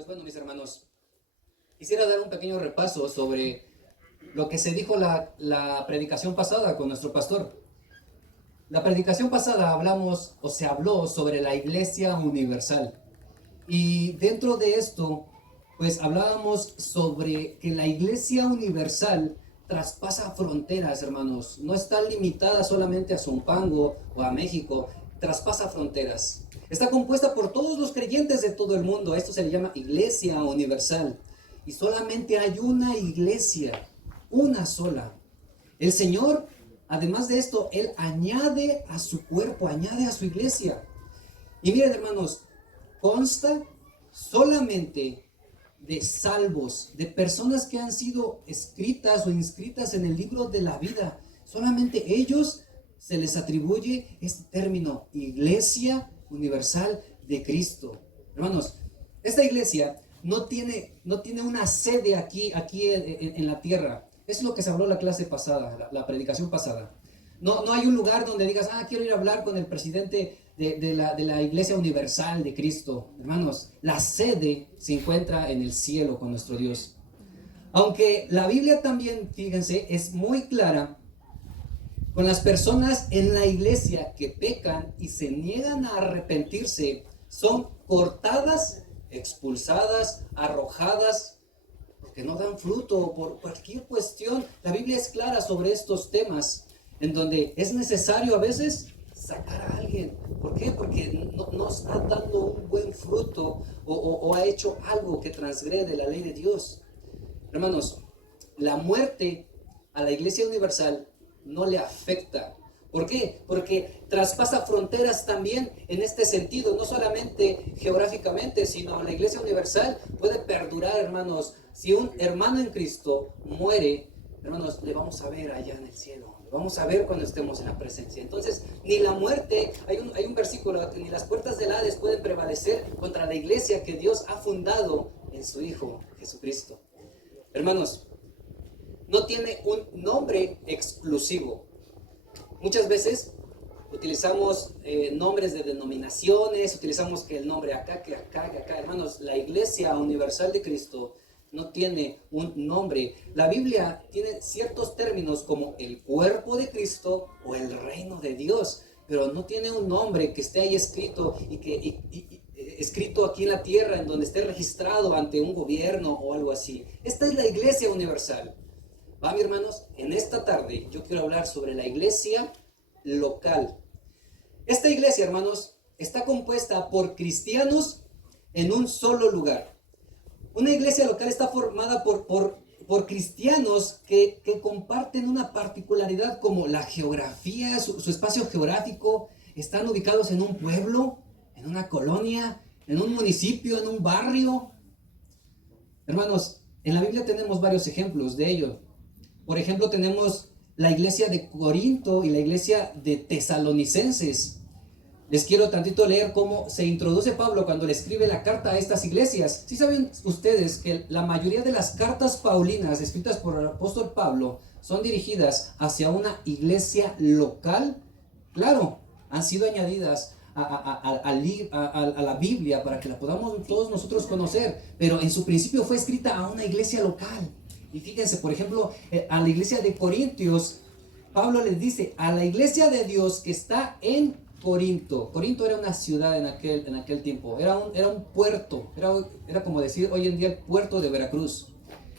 Pues bueno, mis hermanos, quisiera dar un pequeño repaso sobre lo que se dijo la predicación pasada con nuestro pastor. La predicación pasada hablamos o se habló sobre la Iglesia Universal. Y dentro de esto, pues hablábamos sobre que la Iglesia Universal traspasa fronteras, hermanos. No está limitada solamente a Zumpango o a México, traspasa fronteras. Está compuesta por todos los creyentes de todo el mundo. Esto se le llama Iglesia Universal. Y solamente hay una iglesia, una sola. El Señor, además de esto, Él añade a su cuerpo, añade a su iglesia. Y miren, hermanos, consta solamente de salvos, de personas que han sido escritas o inscritas en el libro de la vida. Solamente ellos se les atribuye este término, Iglesia Universal de Cristo. Hermanos, esta iglesia no tiene una sede aquí en la tierra. Es lo que se habló la clase pasada, la predicación pasada. No hay un lugar donde digas, quiero ir a hablar con el presidente de la Iglesia Universal de Cristo. Hermanos, la sede se encuentra en el cielo con nuestro Dios. Aunque la Biblia también, fíjense, es muy clara con las personas en la iglesia que pecan y se niegan a arrepentirse, son cortadas, expulsadas, arrojadas, porque no dan fruto por cualquier cuestión. La Biblia es clara sobre estos temas, en donde es necesario a veces sacar a alguien. ¿Por qué? Porque no está dando un buen fruto o ha hecho algo que transgrede la ley de Dios. Hermanos, la muerte a la Iglesia Universal no le afecta. ¿Por qué? Porque traspasa fronteras también en este sentido, no solamente geográficamente, sino la Iglesia Universal puede perdurar, hermanos. Si un hermano en Cristo muere, hermanos, le vamos a ver allá en el cielo. Lo vamos a ver cuando estemos en la presencia. Entonces, ni la muerte, hay un versículo, ni las puertas del Hades pueden prevalecer contra la iglesia que Dios ha fundado en su Hijo, Jesucristo. Hermanos, no tiene un nombre exclusivo. Muchas veces utilizamos nombres de denominaciones, utilizamos que el nombre acá, que acá, que acá. Hermanos, la Iglesia Universal de Cristo no tiene un nombre. La Biblia tiene ciertos términos como el cuerpo de Cristo o el reino de Dios, pero no tiene un nombre que esté ahí escrito escrito aquí en la tierra, en donde esté registrado ante un gobierno o algo así. Esta es la Iglesia Universal. Va, mis hermanos, en esta tarde yo quiero hablar sobre la iglesia local. Esta iglesia, hermanos, está compuesta por cristianos en un solo lugar. Una iglesia local está formada por cristianos que comparten una particularidad como la geografía, su espacio geográfico. Están ubicados en un pueblo, en una colonia, en un municipio, en un barrio. Hermanos, en la Biblia tenemos varios ejemplos de ello. Por ejemplo, tenemos la iglesia de Corinto y la iglesia de Tesalonicenses. Les quiero tantito leer cómo se introduce Pablo cuando le escribe la carta a estas iglesias. ¿Sí saben ustedes que la mayoría de las cartas paulinas escritas por el apóstol Pablo son dirigidas hacia una iglesia local? Claro, han sido añadidas a la Biblia para que la podamos todos nosotros conocer, pero en su principio fue escrita a una iglesia local. Y fíjense, por ejemplo, a la iglesia de Corintios, Pablo les dice, a la iglesia de Dios que está en Corinto. Corinto era una ciudad en aquel tiempo, era un puerto, era como decir hoy en día el puerto de Veracruz.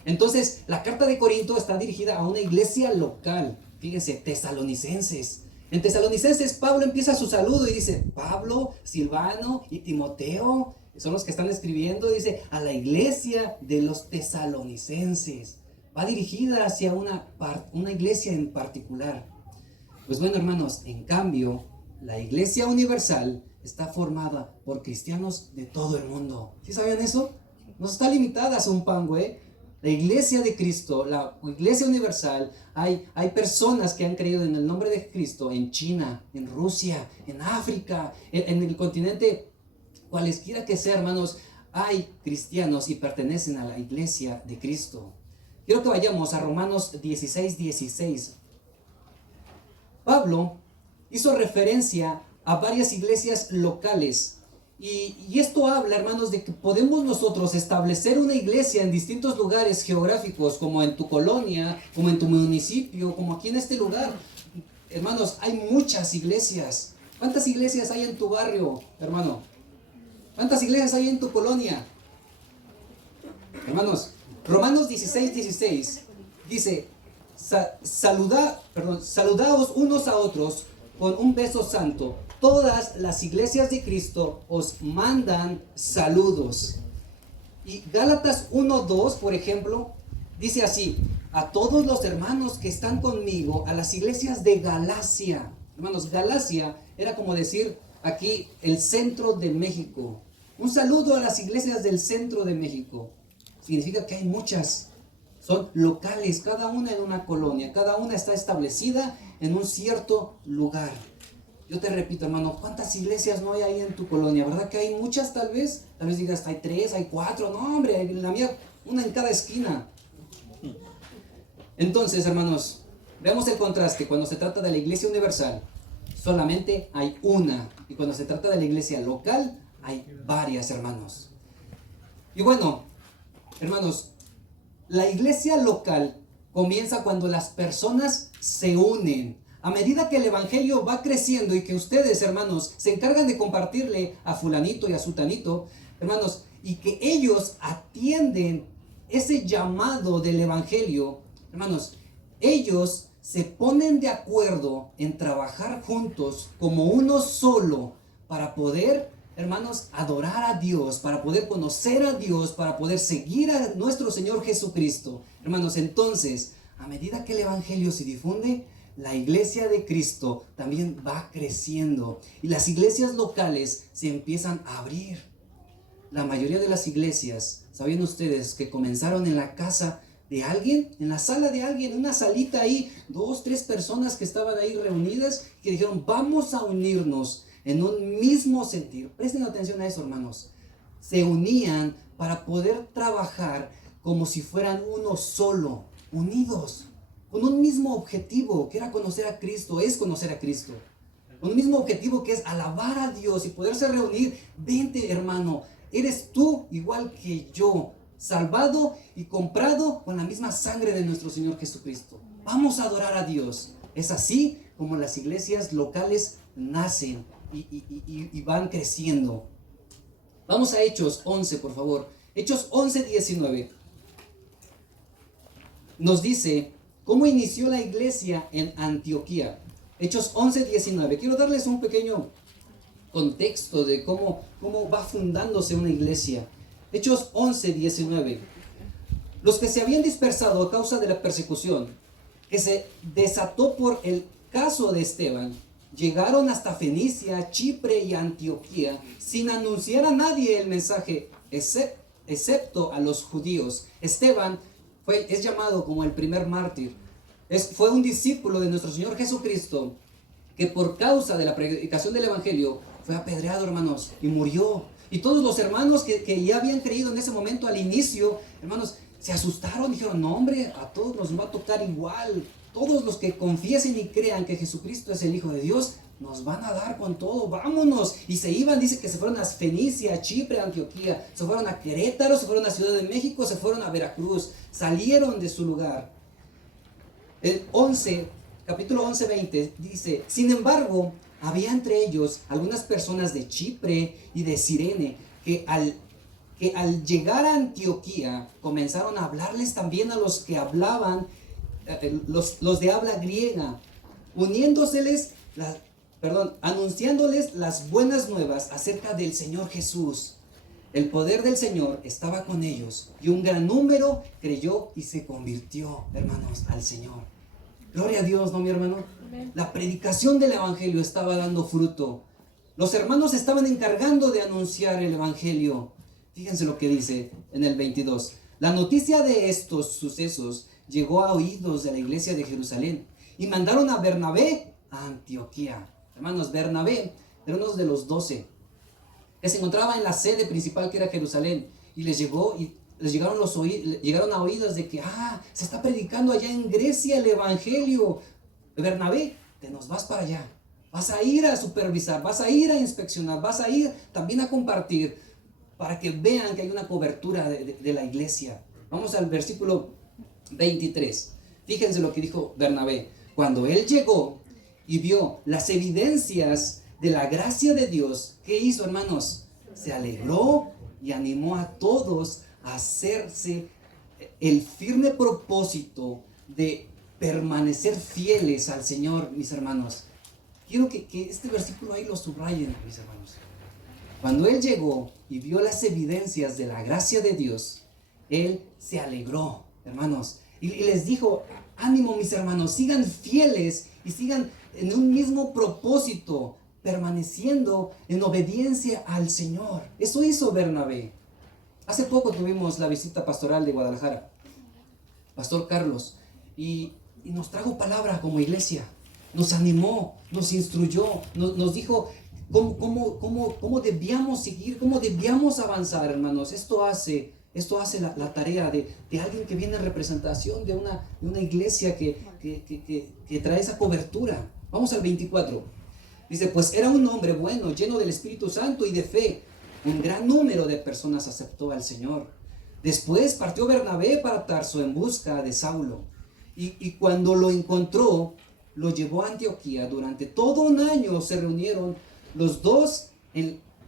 Entonces, la carta de Corinto está dirigida a una iglesia local. Fíjense, tesalonicenses. En Tesalonicenses, Pablo empieza su saludo y dice, Pablo, Silvano y Timoteo son los que están escribiendo, dice, a la iglesia de los tesalonicenses. Va dirigida hacia una iglesia en particular. Pues bueno, hermanos, en cambio, la Iglesia Universal está formada por cristianos de todo el mundo. ¿Sí sabían eso? No está limitada a Zumpango, La Iglesia de Cristo, la Iglesia Universal, hay personas que han creído en el nombre de Cristo en China, en Rusia, en África, en el continente, cualesquiera que sea, hermanos, hay cristianos y pertenecen a la Iglesia de Cristo. Quiero que vayamos a Romanos 16:16. Pablo hizo referencia a varias iglesias locales Y esto habla, hermanos, de que podemos nosotros establecer una iglesia en distintos lugares geográficos, como en tu colonia, como en tu municipio, como aquí en este lugar. Hermanos, hay muchas iglesias. ¿Cuántas iglesias hay en tu barrio, hermano? ¿Cuántas iglesias hay en tu colonia? Hermanos, Romanos 16:16 dice, saludaos unos a otros con un beso santo. Todas las iglesias de Cristo os mandan saludos. Y Gálatas 1:2, por ejemplo, dice así: a todos los hermanos que están conmigo, a las iglesias de Galacia. Hermanos, Galacia era como decir aquí el centro de México. Un saludo a las iglesias del centro de México. Significa que hay muchas. Son locales, cada una en una colonia, cada una está establecida en un cierto lugar. Yo te repito, hermano, ¿cuántas iglesias no hay ahí en tu colonia? ¿Verdad que hay muchas tal vez? Tal vez digas, hay 3, hay 4. No, hombre, en la mía, una en cada esquina. Entonces, hermanos, veamos el contraste. Cuando se trata de la iglesia universal, solamente hay una. Y cuando se trata de la iglesia local, hay varias, hermanos. Y bueno, hermanos, la iglesia local comienza cuando las personas se unen. A medida que el evangelio va creciendo y que ustedes, hermanos, se encargan de compartirle a fulanito y a sutanito, hermanos, y que ellos atienden ese llamado del evangelio, hermanos, ellos se ponen de acuerdo en trabajar juntos como uno solo para poder, hermanos, adorar a Dios, para poder conocer a Dios, para poder seguir a nuestro Señor Jesucristo. Hermanos, entonces, a medida que el evangelio se difunde, la iglesia de Cristo también va creciendo y las iglesias locales se empiezan a abrir. La mayoría de las iglesias, ¿sabían ustedes que comenzaron en la casa de alguien, en la sala de alguien, en una salita ahí, 2, 3 personas que estaban ahí reunidas, que dijeron, vamos a unirnos en un mismo sentir? Presten atención a eso, hermanos. Se unían para poder trabajar como si fueran uno solo, unidos, con un mismo objetivo, que era conocer a Cristo, es conocer a Cristo. Con un mismo objetivo que es alabar a Dios y poderse reunir. Vente, hermano, eres tú igual que yo, salvado y comprado con la misma sangre de nuestro Señor Jesucristo. Vamos a adorar a Dios. Es así como las iglesias locales nacen y van creciendo. Vamos a Hechos 11, por favor. Hechos 11:19. Nos dice cómo inició la iglesia en Antioquía. Hechos 11:19. Quiero darles un pequeño contexto de cómo va fundándose una iglesia. Hechos 11:19. Los que se habían dispersado a causa de la persecución que se desató por el caso de Esteban, llegaron hasta Fenicia, Chipre y Antioquía sin anunciar a nadie el mensaje, excepto a los judíos. Esteban es llamado como el primer mártir. Fue un discípulo de nuestro Señor Jesucristo que por causa de la predicación del evangelio fue apedreado, hermanos, y murió. Y todos los hermanos que ya habían creído en ese momento al inicio, hermanos, se asustaron, dijeron, no, hombre, a todos nos va a tocar igual. Todos los que confiesen y crean que Jesucristo es el Hijo de Dios, nos van a dar con todo, vámonos. Y se iban, dice que se fueron a Fenicia, a Chipre, a Antioquía, se fueron a Querétaro, se fueron a Ciudad de México, se fueron a Veracruz, salieron de su lugar. El capítulo 11:20 dice, sin embargo, había entre ellos algunas personas de Chipre y de Cirene que al llegar a Antioquía comenzaron a hablarles también a los que hablaban, los de habla griega, anunciándoles las buenas nuevas acerca del Señor Jesús. El poder del Señor estaba con ellos y un gran número creyó y se convirtió, hermanos, al Señor. Gloria a Dios, ¿no, mi hermano? Amén. La predicación del evangelio estaba dando fruto. Los hermanos estaban encargando de anunciar el evangelio. Fíjense lo que dice en el 22. La noticia de estos sucesos llegó a oídos de la iglesia de Jerusalén y mandaron a Bernabé a Antioquía. Hermanos, Bernabé era uno de los 12 que se encontraba en la sede principal que era Jerusalén, y les llegaron a oídos de que se está predicando allá en Grecia el evangelio. Bernabé, te nos vas para allá. Vas a ir a supervisar, vas a ir a inspeccionar, vas a ir también a compartir para que vean que hay una cobertura de la iglesia. Vamos al versículo 23. Fíjense lo que dijo Bernabé. Cuando él llegó y vio las evidencias de la gracia de Dios, ¿qué hizo, hermanos? Se alegró y animó a todos a hacerse el firme propósito de permanecer fieles al Señor, mis hermanos. Quiero que este versículo ahí lo subrayen, mis hermanos. Cuando él llegó y vio las evidencias de la gracia de Dios, él se alegró, hermanos, y les dijo: ánimo, mis hermanos, sigan fieles y sigan en un mismo propósito, permaneciendo en obediencia al Señor. Eso hizo Bernabé. Hace poco tuvimos la visita pastoral de Guadalajara, Pastor Carlos, y nos trajo palabra como iglesia. Nos animó, nos instruyó, nos dijo cómo debíamos seguir, cómo debíamos avanzar, hermanos. Esto hace la tarea de alguien que viene en representación de una iglesia que trae esa cobertura. Vamos al 24. Dice: pues era un hombre bueno, lleno del Espíritu Santo y de fe. Un gran número de personas aceptó al Señor. Después partió Bernabé para Tarso en busca de Saulo. Y cuando lo encontró, lo llevó a Antioquía. Durante todo un año se reunieron los dos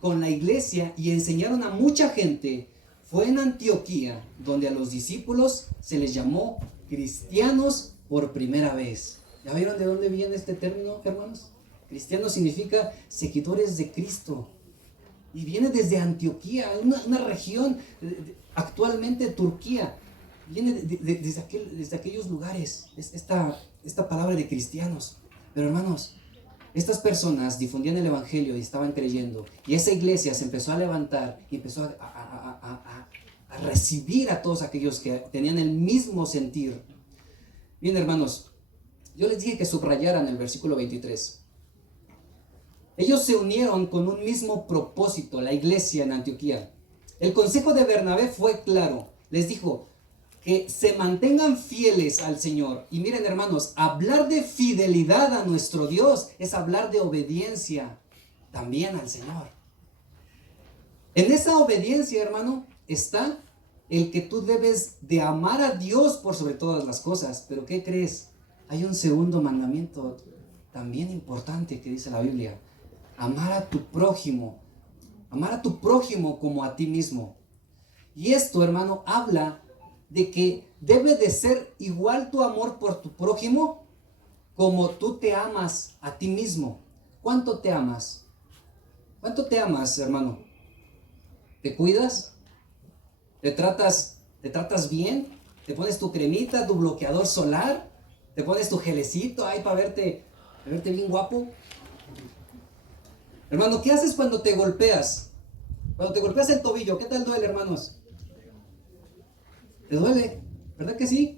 con la iglesia y enseñaron a mucha gente. Fue en Antioquía donde a los discípulos se les llamó cristianos por primera vez. ¿Ya vieron de dónde viene este término, hermanos? Cristiano significa seguidores de Cristo. Y viene desde Antioquía, una región, actualmente Turquía. Viene desde aquellos lugares, esta palabra de cristianos. Pero, hermanos, estas personas difundían el evangelio y estaban creyendo. Y esa iglesia se empezó a levantar y empezó a recibir a todos aquellos que tenían el mismo sentir. Bien, hermanos, yo les dije que subrayaran el versículo 23. Ellos se unieron con un mismo propósito, la iglesia en Antioquía. El consejo de Bernabé fue claro. Les dijo que se mantengan fieles al Señor. Y miren, hermanos, hablar de fidelidad a nuestro Dios es hablar de obediencia también al Señor. En esa obediencia, hermano, está el que tú debes de amar a Dios por sobre todas las cosas. Pero ¿qué crees? Hay un segundo mandamiento también importante que dice la Biblia: amar a tu prójimo como a ti mismo. Y esto, hermano, habla de que debe de ser igual tu amor por tu prójimo como tú te amas a ti mismo. ¿Cuánto te amas? ¿Cuánto te amas, hermano? ¿Te cuidas? ¿Te tratas bien? ¿Te pones tu cremita, tu bloqueador solar? ¿Te pones tu gelecito ahí para verte bien guapo? Hermano, ¿qué haces cuando te golpeas? Cuando te golpeas el tobillo, ¿qué tal duele, hermanos? ¿Te duele? ¿Verdad que sí?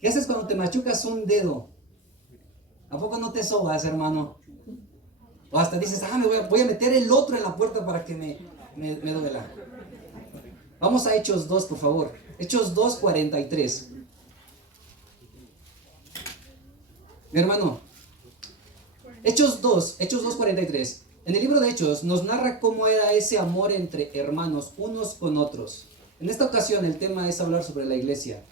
¿Qué haces cuando te machucas un dedo? ¿A poco no te sobas, hermano? O hasta dices: voy a meter el otro en la puerta para que me duela. Vamos a Hechos 2, por favor. Hechos 2, 43. Mi hermano, Hechos 2, 43. En el libro de Hechos nos narra cómo era ese amor entre hermanos, unos con otros. En esta ocasión el tema es hablar sobre la iglesia.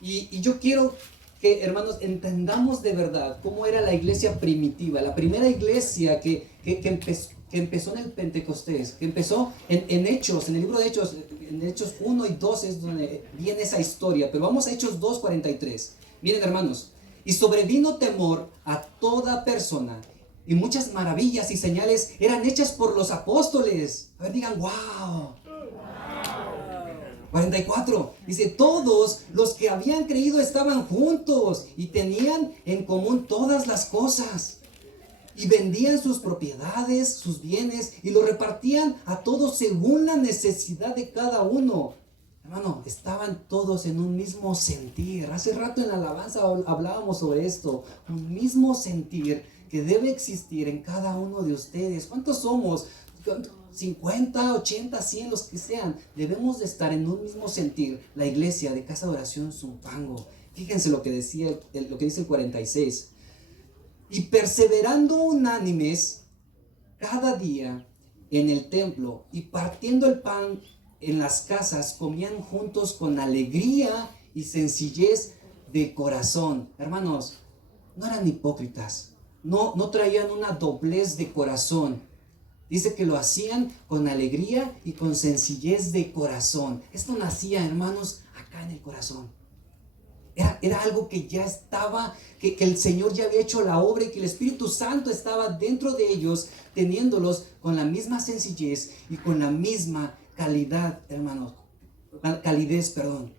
Y yo quiero que, hermanos, entendamos de verdad cómo era la iglesia primitiva, la primera iglesia que empezó en el Pentecostés, que empezó en Hechos, en el libro de Hechos, en Hechos 1 y 2 es donde viene esa historia. Pero vamos a Hechos 2, 43. Miren, hermanos: y sobrevino temor a toda persona, y muchas maravillas y señales eran hechas por los apóstoles. A ver, digan: wow. 44, dice: todos los que habían creído estaban juntos y tenían en común todas las cosas, y vendían sus propiedades, sus bienes, y lo repartían a todos según la necesidad de cada uno. Hermano, estaban todos en un mismo sentir. Hace rato en la alabanza hablábamos sobre esto. Un mismo sentir que debe existir en cada uno de ustedes. ¿Cuántos somos? 50, 80, 100, los que sean. Debemos de estar en un mismo sentir. La iglesia de Casa de Oración Zumpango. Fíjense lo que dice el 46. y perseverando unánimes cada día en el templo y partiendo el pan en las casas, comían juntos con alegría y sencillez de corazón. Hermanos, no eran hipócritas, no traían una doblez de corazón. Dice que lo hacían con alegría y con sencillez de corazón. Esto nacía, hermanos, acá en el corazón. Era algo que ya estaba, que el Señor ya había hecho la obra y que el Espíritu Santo estaba dentro de ellos, teniéndolos con la misma sencillez y con la misma calidad, hermanos. Calidez, perdón.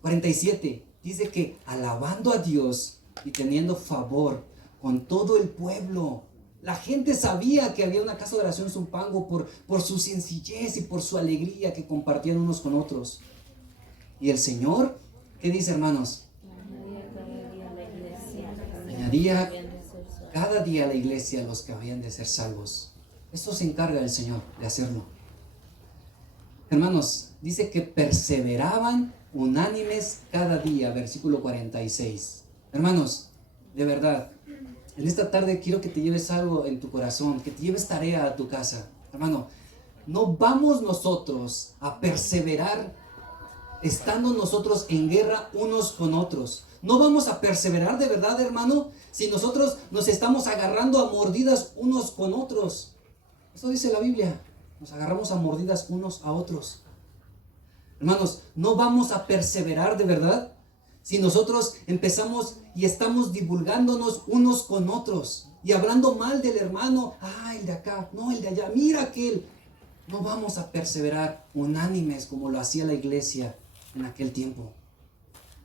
47. Dice que alabando a Dios y teniendo favor con todo el pueblo. La gente sabía que había una casa de oración Zumpango por su sencillez y por su alegría que compartían unos con otros. Y el Señor, ¿qué dice, hermanos? Añadía cada día a la iglesia los que habían de ser salvos. Esto se encarga el Señor de hacerlo. Hermanos, dice que perseveraban unánimes cada día, versículo 46. Hermanos, de verdad, en esta tarde quiero que te lleves algo en tu corazón, que te lleves tarea a tu casa. Hermano, no vamos nosotros a perseverar estando nosotros en guerra unos con otros. No vamos a perseverar de verdad, hermano, si nosotros nos estamos agarrando a mordidas unos con otros. Eso dice la Biblia. Nos agarramos a mordidas unos a otros. Hermanos, no vamos a perseverar de verdad si nosotros empezamos y estamos divulgándonos unos con otros y hablando mal del hermano. El de acá, no, el de allá, mira aquel. No vamos a perseverar unánimes como lo hacía la iglesia en aquel tiempo.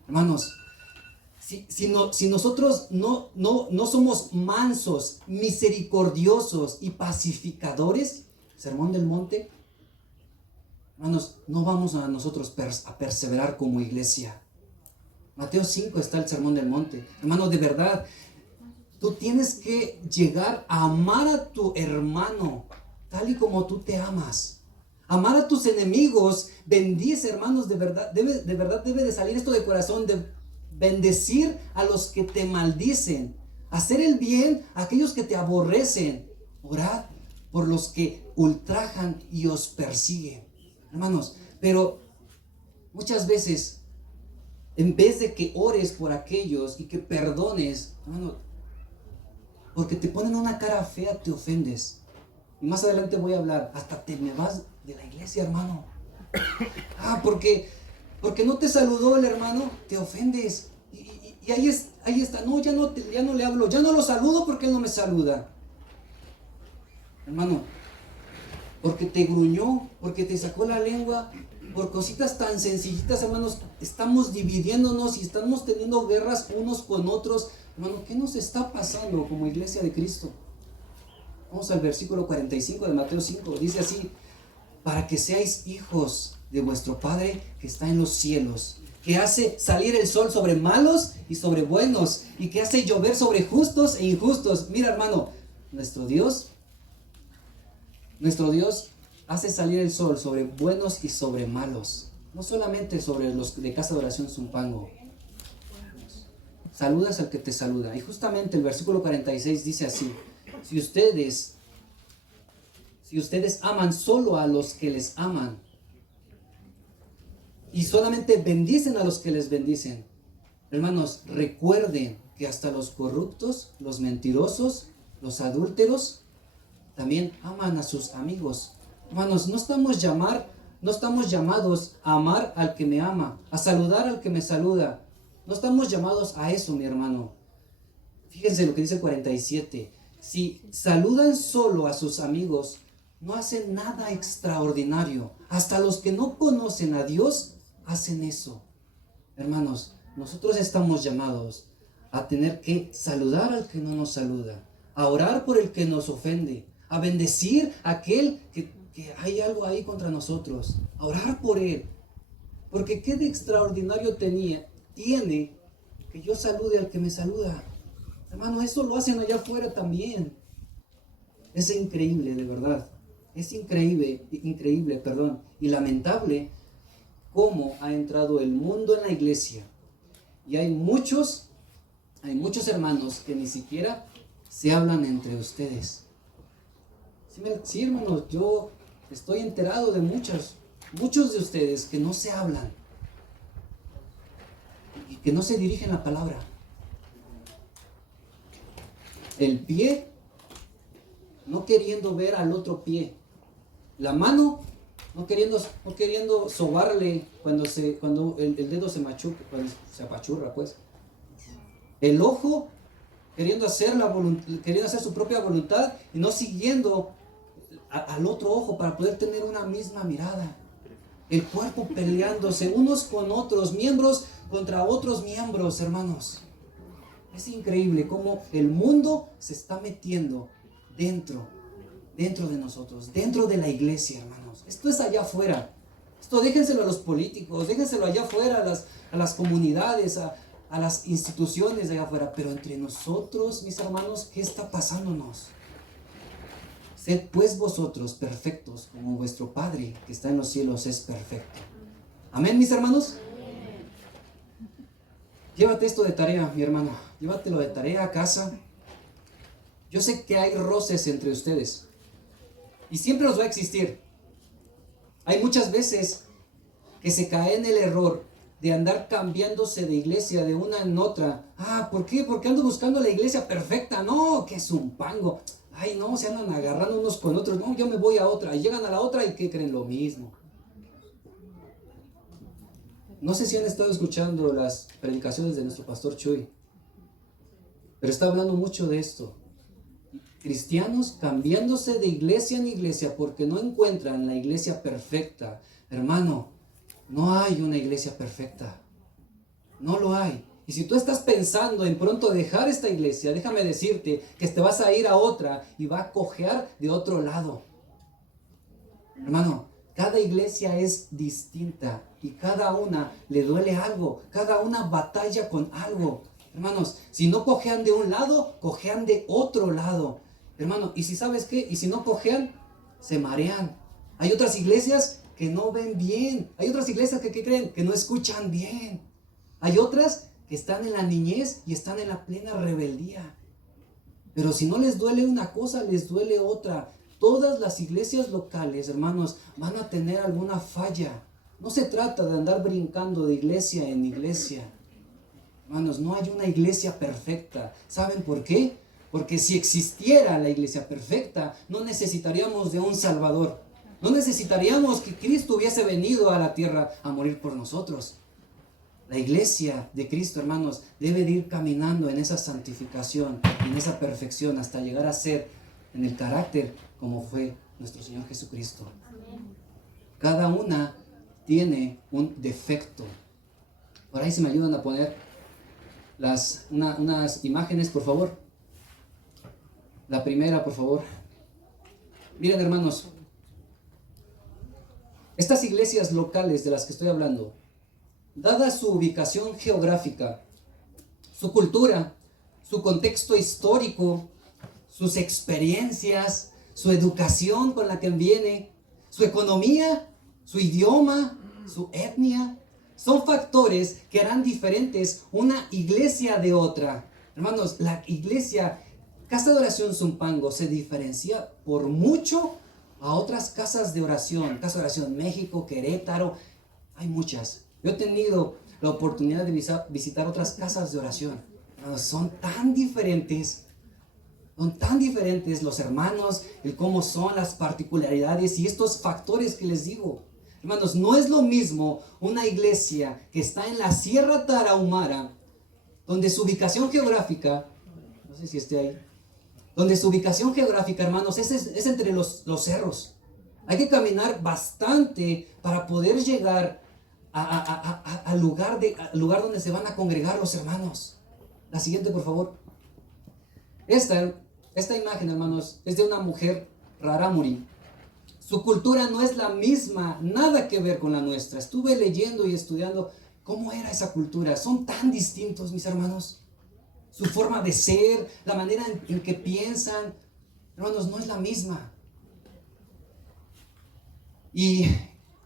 Hermanos, si nosotros no somos mansos, misericordiosos y pacificadores, Sermón del Monte, hermanos, no vamos a nosotros a perseverar como iglesia. Mateo 5 está el Sermón del Monte. Hermano, de verdad, tú tienes que llegar a amar a tu hermano tal y como tú te amas. Amar a tus enemigos. Bendice, hermanos, de verdad debe de salir esto de corazón, de bendecir a los que te maldicen, hacer el bien a aquellos que te aborrecen, orar por los que ultrajan y os persiguen. Hermanos, pero muchas veces, en vez de que ores por aquellos y que perdones, hermano, porque te ponen una cara fea, te ofendes. Y más adelante voy a hablar, hasta te me vas de la iglesia, hermano. Porque no te saludó el hermano, te ofendes. Y ahí está, no, ya no le hablo, ya no lo saludo porque él no me saluda. Hermano, porque te gruñó, porque te sacó la lengua, por cositas tan sencillitas, hermanos, estamos dividiéndonos y estamos teniendo guerras unos con otros. Hermano, ¿qué nos está pasando como iglesia de Cristo? Vamos al versículo 45 de Mateo 5, dice así: para que seáis hijos de vuestro Padre que está en los cielos, que hace salir el sol sobre malos y sobre buenos, y que hace llover sobre justos e injustos. Mira, hermano, nuestro Dios hace salir el sol sobre buenos y sobre malos, no solamente sobre los de Casa de Oración Zumpango. Saludas al que te saluda. Y justamente el versículo 46 dice así: si ustedes aman solo a los que les aman y solamente bendicen a los que les bendicen, hermanos, recuerden que hasta los corruptos, los mentirosos, los adúlteros también aman a sus amigos. Hermanos, no estamos llamados a amar al que me ama, a saludar al que me saluda. No estamos llamados a eso, mi hermano. Fíjense lo que dice el 47. Si saludan solo a sus amigos, no hacen nada extraordinario. Hasta los que no conocen a Dios hacen eso. Hermanos, nosotros estamos llamados a tener que saludar al que no nos saluda, a orar por el que nos ofende, a bendecir a aquel que hay algo ahí contra nosotros, a orar por él. Porque qué de extraordinario tiene que yo salude al que me saluda. Hermano, eso lo hacen allá afuera también. Es increíble, de verdad. Es increíble, y lamentable cómo ha entrado el mundo en la iglesia. Y hay muchos hermanos que ni siquiera se hablan entre ustedes. Sí, hermanos, yo estoy enterado de muchos de ustedes que no se hablan y que no se dirigen la palabra. El pie no queriendo ver al otro pie. La mano no queriendo sobarle cuando el dedo se machuca, cuando se apachurra, pues. El ojo queriendo hacer su propia voluntad y no siguiendo al otro ojo para poder tener una misma mirada. El cuerpo peleándose unos con otros, miembros contra otros miembros, hermanos. Es increíble cómo el mundo se está metiendo dentro de nosotros, dentro de la iglesia, hermanos. Esto es allá afuera. Esto déjenselo a los políticos, déjenselo allá afuera a las comunidades, a las instituciones de allá afuera. Pero entre nosotros, mis hermanos, ¿qué está pasándonos? Sed pues vosotros perfectos, como vuestro Padre que está en los cielos es perfecto. Amén, mis hermanos. Llévate esto de tarea, mi hermano. Llévatelo de tarea a casa. Yo sé que hay roces entre ustedes. Y siempre los va a existir. Hay muchas veces que se cae en el error de andar cambiándose de iglesia de una en otra. ¿Por qué? Porque ando buscando la iglesia perfecta. No, que es un pango. Ay, no, se andan agarrando unos con otros. No, yo me voy a otra. Y llegan a la otra y ¿qué creen? Lo mismo. No sé si han estado escuchando las predicaciones de nuestro pastor Chuy, pero está hablando mucho de esto. Cristianos cambiándose de iglesia en iglesia porque no encuentran la iglesia perfecta. Hermano, no hay una iglesia perfecta. No lo hay. Y si tú estás pensando en pronto dejar esta iglesia, déjame decirte que te vas a ir a otra y va a cojear de otro lado. Hermano, cada iglesia es distinta y cada una le duele algo, cada una batalla con algo. Hermanos, si no cojean de un lado, cojean de otro lado. Hermano, y si sabes qué, y si no cojean, se marean. Hay otras iglesias que no ven bien. Hay otras iglesias que creen que no escuchan bien. Hay otras que están en la niñez y están en la plena rebeldía. Pero si no les duele una cosa, les duele otra. Todas las iglesias locales, hermanos, van a tener alguna falla. No se trata de andar brincando de iglesia en iglesia. Hermanos, no hay una iglesia perfecta. ¿Saben por qué? Porque si existiera la iglesia perfecta, no necesitaríamos de un Salvador. No necesitaríamos que Cristo hubiese venido a la tierra a morir por nosotros. La iglesia de Cristo, hermanos, debe de ir caminando en esa santificación, en esa perfección, hasta llegar a ser en el carácter como fue nuestro Señor Jesucristo. Cada una tiene un defecto. Por ahí se me ayudan a poner unas imágenes, por favor. La primera, por favor. Miren, hermanos, estas iglesias locales de las que estoy hablando, dada su ubicación geográfica, su cultura, su contexto histórico, sus experiencias, su educación con la que viene, su economía, su idioma, su etnia, son factores que harán diferentes una iglesia de otra. Hermanos, la iglesia Casa de Oración Zumpango se diferencia por mucho a otras casas de oración. Casa de Oración México, Querétaro, hay muchas. Yo he tenido la oportunidad de visitar otras casas de oración. Son tan diferentes los hermanos, el cómo son las particularidades y estos factores que les digo. Hermanos, no es lo mismo una iglesia que está en la Sierra Tarahumara, donde su ubicación geográfica, no sé si esté ahí, donde su ubicación geográfica, hermanos, es entre los cerros. Hay que caminar bastante para poder llegar al lugar donde se van a congregar los hermanos. La siguiente, por favor. Esta imagen, hermanos, es de una mujer rarámuri. Su cultura no es la misma, nada que ver con la nuestra. Estuve leyendo y estudiando cómo era esa cultura. Son tan distintos, mis hermanos. Su forma de ser, la manera en que piensan, hermanos, no es la misma. ¿Y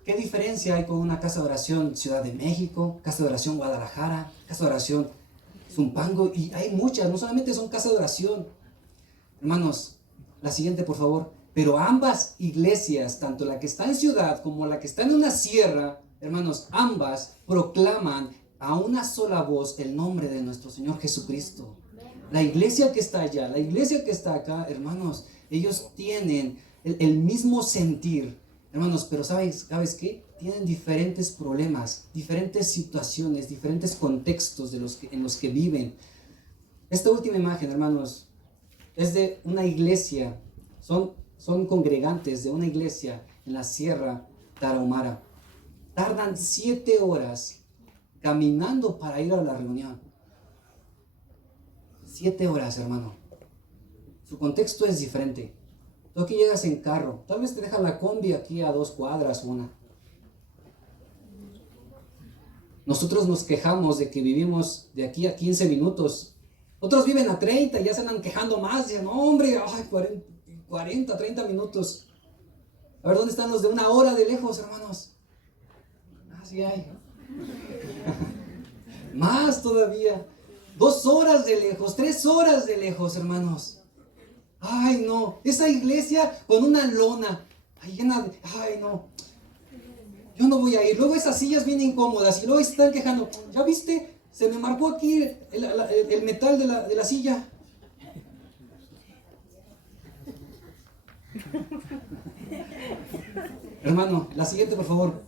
qué diferencia hay con una casa de oración Ciudad de México, casa de oración Guadalajara, casa de oración Zumpango? Y hay muchas, no solamente son casas de oración. Hermanos, la siguiente, por favor. Pero ambas iglesias, tanto la que está en ciudad como la que está en una sierra, hermanos, ambas proclaman a una sola voz el nombre de nuestro Señor Jesucristo. La iglesia que está allá, la iglesia que está acá, hermanos, ellos tienen el mismo sentir, hermanos, pero ¿sabes qué? Tienen diferentes problemas, diferentes situaciones, diferentes contextos en los que viven. Esta última imagen, hermanos, es de una iglesia, son congregantes de una iglesia en la Sierra Tarahumara. Tardan 7 horas caminando para ir a la reunión. 7 horas, hermano. Su contexto es diferente. Tú aquí llegas en carro, tal vez te dejan la combi aquí a 2 cuadras, una. Nosotros nos quejamos de que vivimos de aquí a 15 minutos. Otros viven a 30 y ya se andan quejando más. Dicen, no, hombre, 40, 30 minutos. A ver, ¿dónde están los de 1 hora de lejos, hermanos? Así hay. Más todavía. 2 horas de lejos, 3 horas de lejos, hermanos. Ay, no. Esa iglesia con una lona. Ay, llena de... Ay, no. Yo no voy a ir. Luego esas sillas bien incómodas y luego están quejando. ¿Ya viste? Se me marcó aquí el metal de la silla. Hermano, la siguiente, por favor.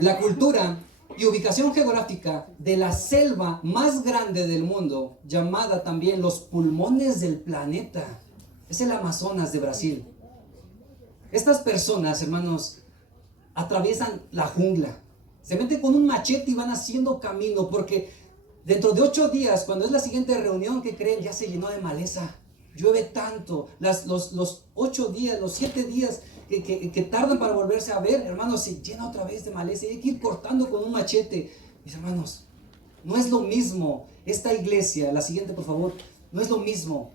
La cultura y ubicación geográfica de la selva más grande del mundo, llamada también los pulmones del planeta, es el Amazonas de Brasil. Estas personas, hermanos, atraviesan la jungla, se meten con un machete y van haciendo camino, porque dentro de 8 días, cuando es la siguiente reunión, ¿qué creen? Ya se llenó de maleza. Llueve tanto, los 8 días, los 7 días que tardan para volverse a ver, hermanos, se llena otra vez de maleza y hay que ir cortando con un machete. Mis hermanos, no es lo mismo esta iglesia, la siguiente por favor, no es lo mismo.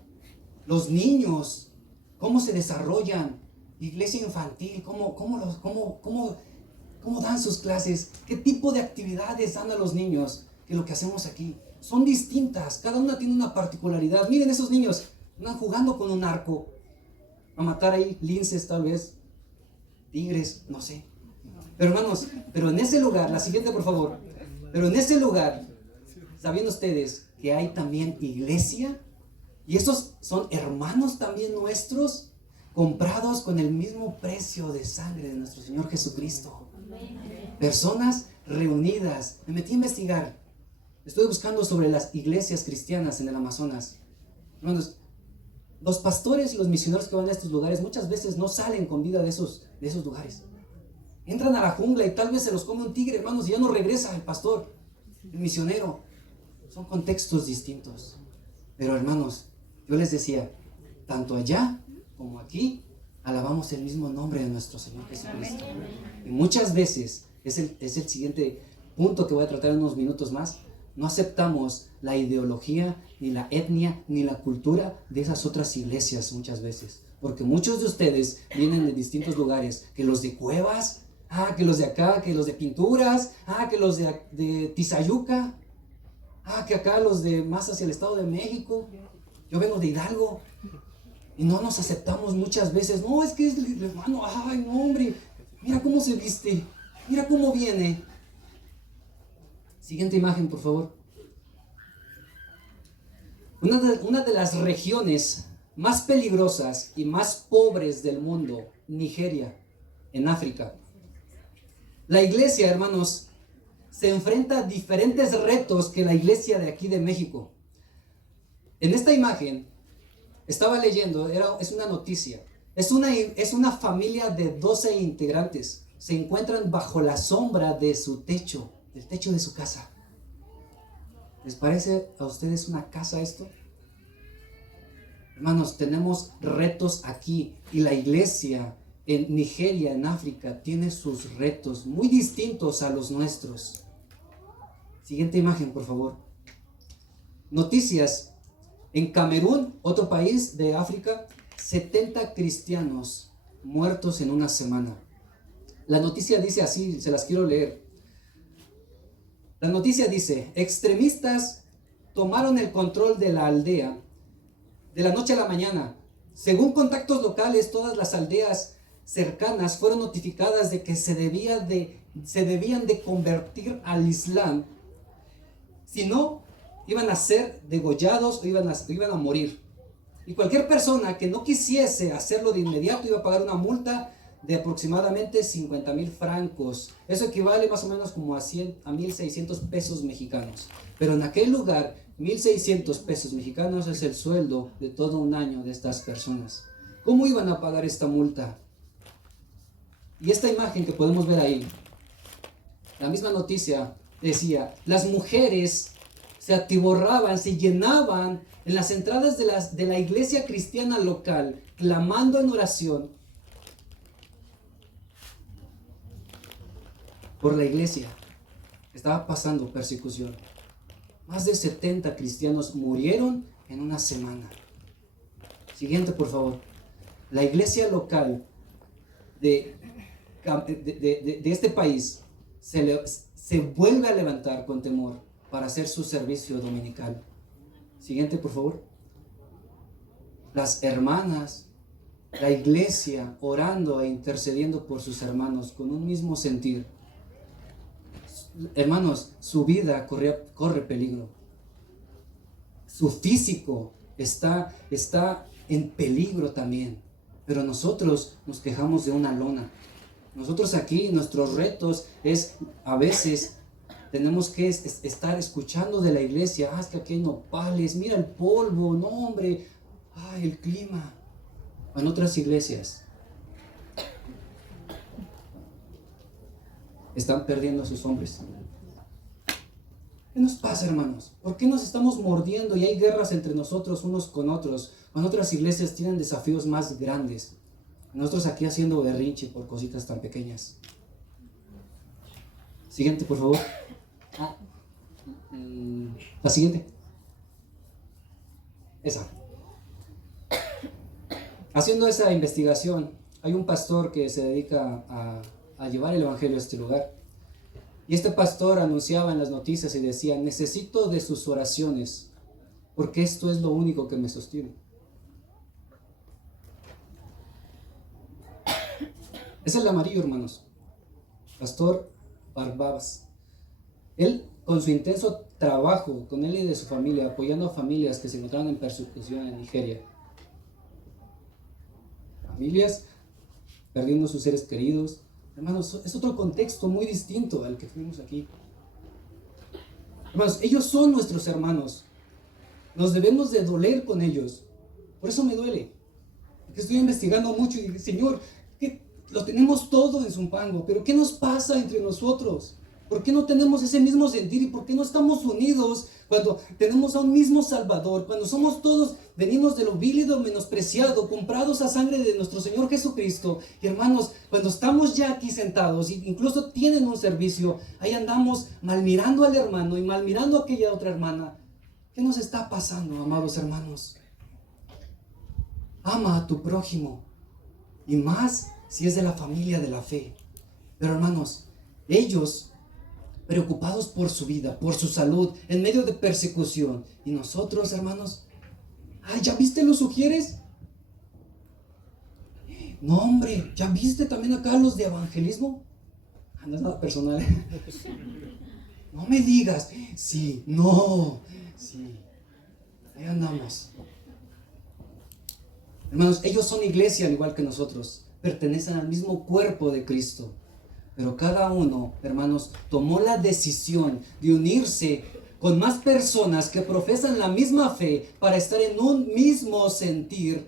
Los niños, cómo se desarrollan, iglesia infantil, cómo dan sus clases, qué tipo de actividades dan a los niños, que lo que hacemos aquí. Son distintas, cada una tiene una particularidad. Miren esos niños, andan jugando con un arco, a matar ahí linces tal vez, tigres, no sé. Pero hermanos, pero en ese lugar, la siguiente por favor, pero en ese lugar, ¿sabiendo ustedes que hay también iglesia? Y esos son hermanos también nuestros, comprados con el mismo precio de sangre de nuestro Señor Jesucristo. Personas reunidas. Me metí a investigar. Estoy buscando sobre las iglesias cristianas en el Amazonas. Hermanos, los pastores y los misioneros que van a estos lugares muchas veces no salen con vida de esos lugares. Entran a la jungla y tal vez se los come un tigre, hermanos, y ya no regresa el pastor, el misionero. Son contextos distintos. Pero hermanos, yo les decía, tanto allá como aquí, alabamos el mismo nombre de nuestro Señor Jesucristo. Y muchas veces, es el siguiente punto que voy a tratar en unos minutos más, no aceptamos la ideología, ni la etnia, ni la cultura de esas otras iglesias muchas veces. Porque muchos de ustedes vienen de distintos lugares, que los de Cuevas, que los de acá, que los de Pinturas, que los de Tizayuca, que acá los de más hacia el Estado de México. Yo vengo de Hidalgo. Y no nos aceptamos muchas veces. No, es que es el hermano, ay, no, hombre, mira cómo se viste, mira cómo viene. Siguiente imagen, por favor. Una de las regiones más peligrosas y más pobres del mundo, Nigeria, en África. La iglesia, hermanos, se enfrenta a diferentes retos que la iglesia de aquí de México. En esta imagen, estaba leyendo, es una noticia. Es una familia de 12 integrantes. Se encuentran bajo la sombra de su techo, del techo de su casa. ¿Les parece a ustedes una casa esto? Hermanos, tenemos retos aquí y la iglesia en Nigeria, en África, tiene sus retos muy distintos a los nuestros. Siguiente imagen, por favor. Noticias. En Camerún, otro país de África, 70 cristianos muertos en una semana. La noticia dice así, se las quiero leer. La noticia dice, extremistas tomaron el control de la aldea de la noche a la mañana. Según contactos locales, todas las aldeas cercanas fueron notificadas de que se debían de convertir al Islam. Si no, iban a ser degollados o iban a morir. Y cualquier persona que no quisiese hacerlo de inmediato iba a pagar una multa de aproximadamente 50,000 francos. Eso equivale más o menos como a 1,600 pesos mexicanos. Pero en aquel lugar, 1,600 pesos mexicanos es el sueldo de todo un año de estas personas. ¿Cómo iban a pagar esta multa? Y esta imagen que podemos ver ahí, la misma noticia decía, las mujeres se atiborraban, se llenaban en las entradas de la iglesia cristiana local, clamando en oración por la iglesia. Estaba pasando persecución. Más de 70 cristianos murieron en una semana. Siguiente, por favor. La iglesia local de este país se vuelve a levantar con temor para hacer su servicio dominical. Siguiente, por favor. Las hermanas, la iglesia orando e intercediendo por sus hermanos con un mismo sentir. Hermanos, su vida corre peligro. Su físico está en peligro también. Pero nosotros nos quejamos de una lona. Nosotros aquí, nuestros retos es, a veces, tenemos que estar escuchando de la iglesia. Es que aquí hay nopales, mira el polvo, no hombre, el clima. En otras iglesias están perdiendo a sus hombres. ¿Qué nos pasa, hermanos? ¿Por qué nos estamos mordiendo y hay guerras entre nosotros unos con otros? Cuando otras iglesias tienen desafíos más grandes. Nosotros aquí haciendo berrinche por cositas tan pequeñas. Siguiente, por favor. La siguiente. Esa. Haciendo esa investigación, hay un pastor que se dedica a llevar el evangelio a este lugar. Y este pastor anunciaba en las noticias y decía, necesito de sus oraciones, porque esto es lo único que me sostiene. Es el amarillo, hermanos. Pastor Barnabas. Él, con su intenso trabajo, con él y de su familia, apoyando a familias que se encontraban en persecución en Nigeria. Familias perdiendo sus seres queridos. Hermanos, es otro contexto muy distinto al que fuimos aquí. Hermanos, ellos son nuestros hermanos. Nos debemos de doler con ellos. Por eso me duele. Porque estoy investigando mucho y digo, Señor, lo tenemos todo en Zumpango, pero ¿qué nos pasa entre nosotros? ¿Por qué no tenemos ese mismo sentir? ¿Y por qué no estamos unidos cuando tenemos a un mismo Salvador? Cuando somos todos, venimos de lo vil y de lo menospreciado, comprados a sangre de nuestro Señor Jesucristo. Y hermanos, cuando estamos ya aquí sentados, e incluso tienen un servicio, ahí andamos mal mirando al hermano y mal mirando a aquella otra hermana. ¿Qué nos está pasando, amados hermanos? Ama a tu prójimo, y más si es de la familia de la fe. Pero hermanos, ellos preocupados por su vida, por su salud, en medio de persecución. Y nosotros, hermanos, ¿ya viste los sugieres? No, hombre, ¿ya viste también acá los de evangelismo? No es nada personal. No me digas, sí, no, sí. Ahí andamos. Hermanos, ellos son iglesia al igual que nosotros. Pertenecen al mismo cuerpo de Cristo. Pero cada uno, hermanos, tomó la decisión de unirse con más personas que profesan la misma fe para estar en un mismo sentir,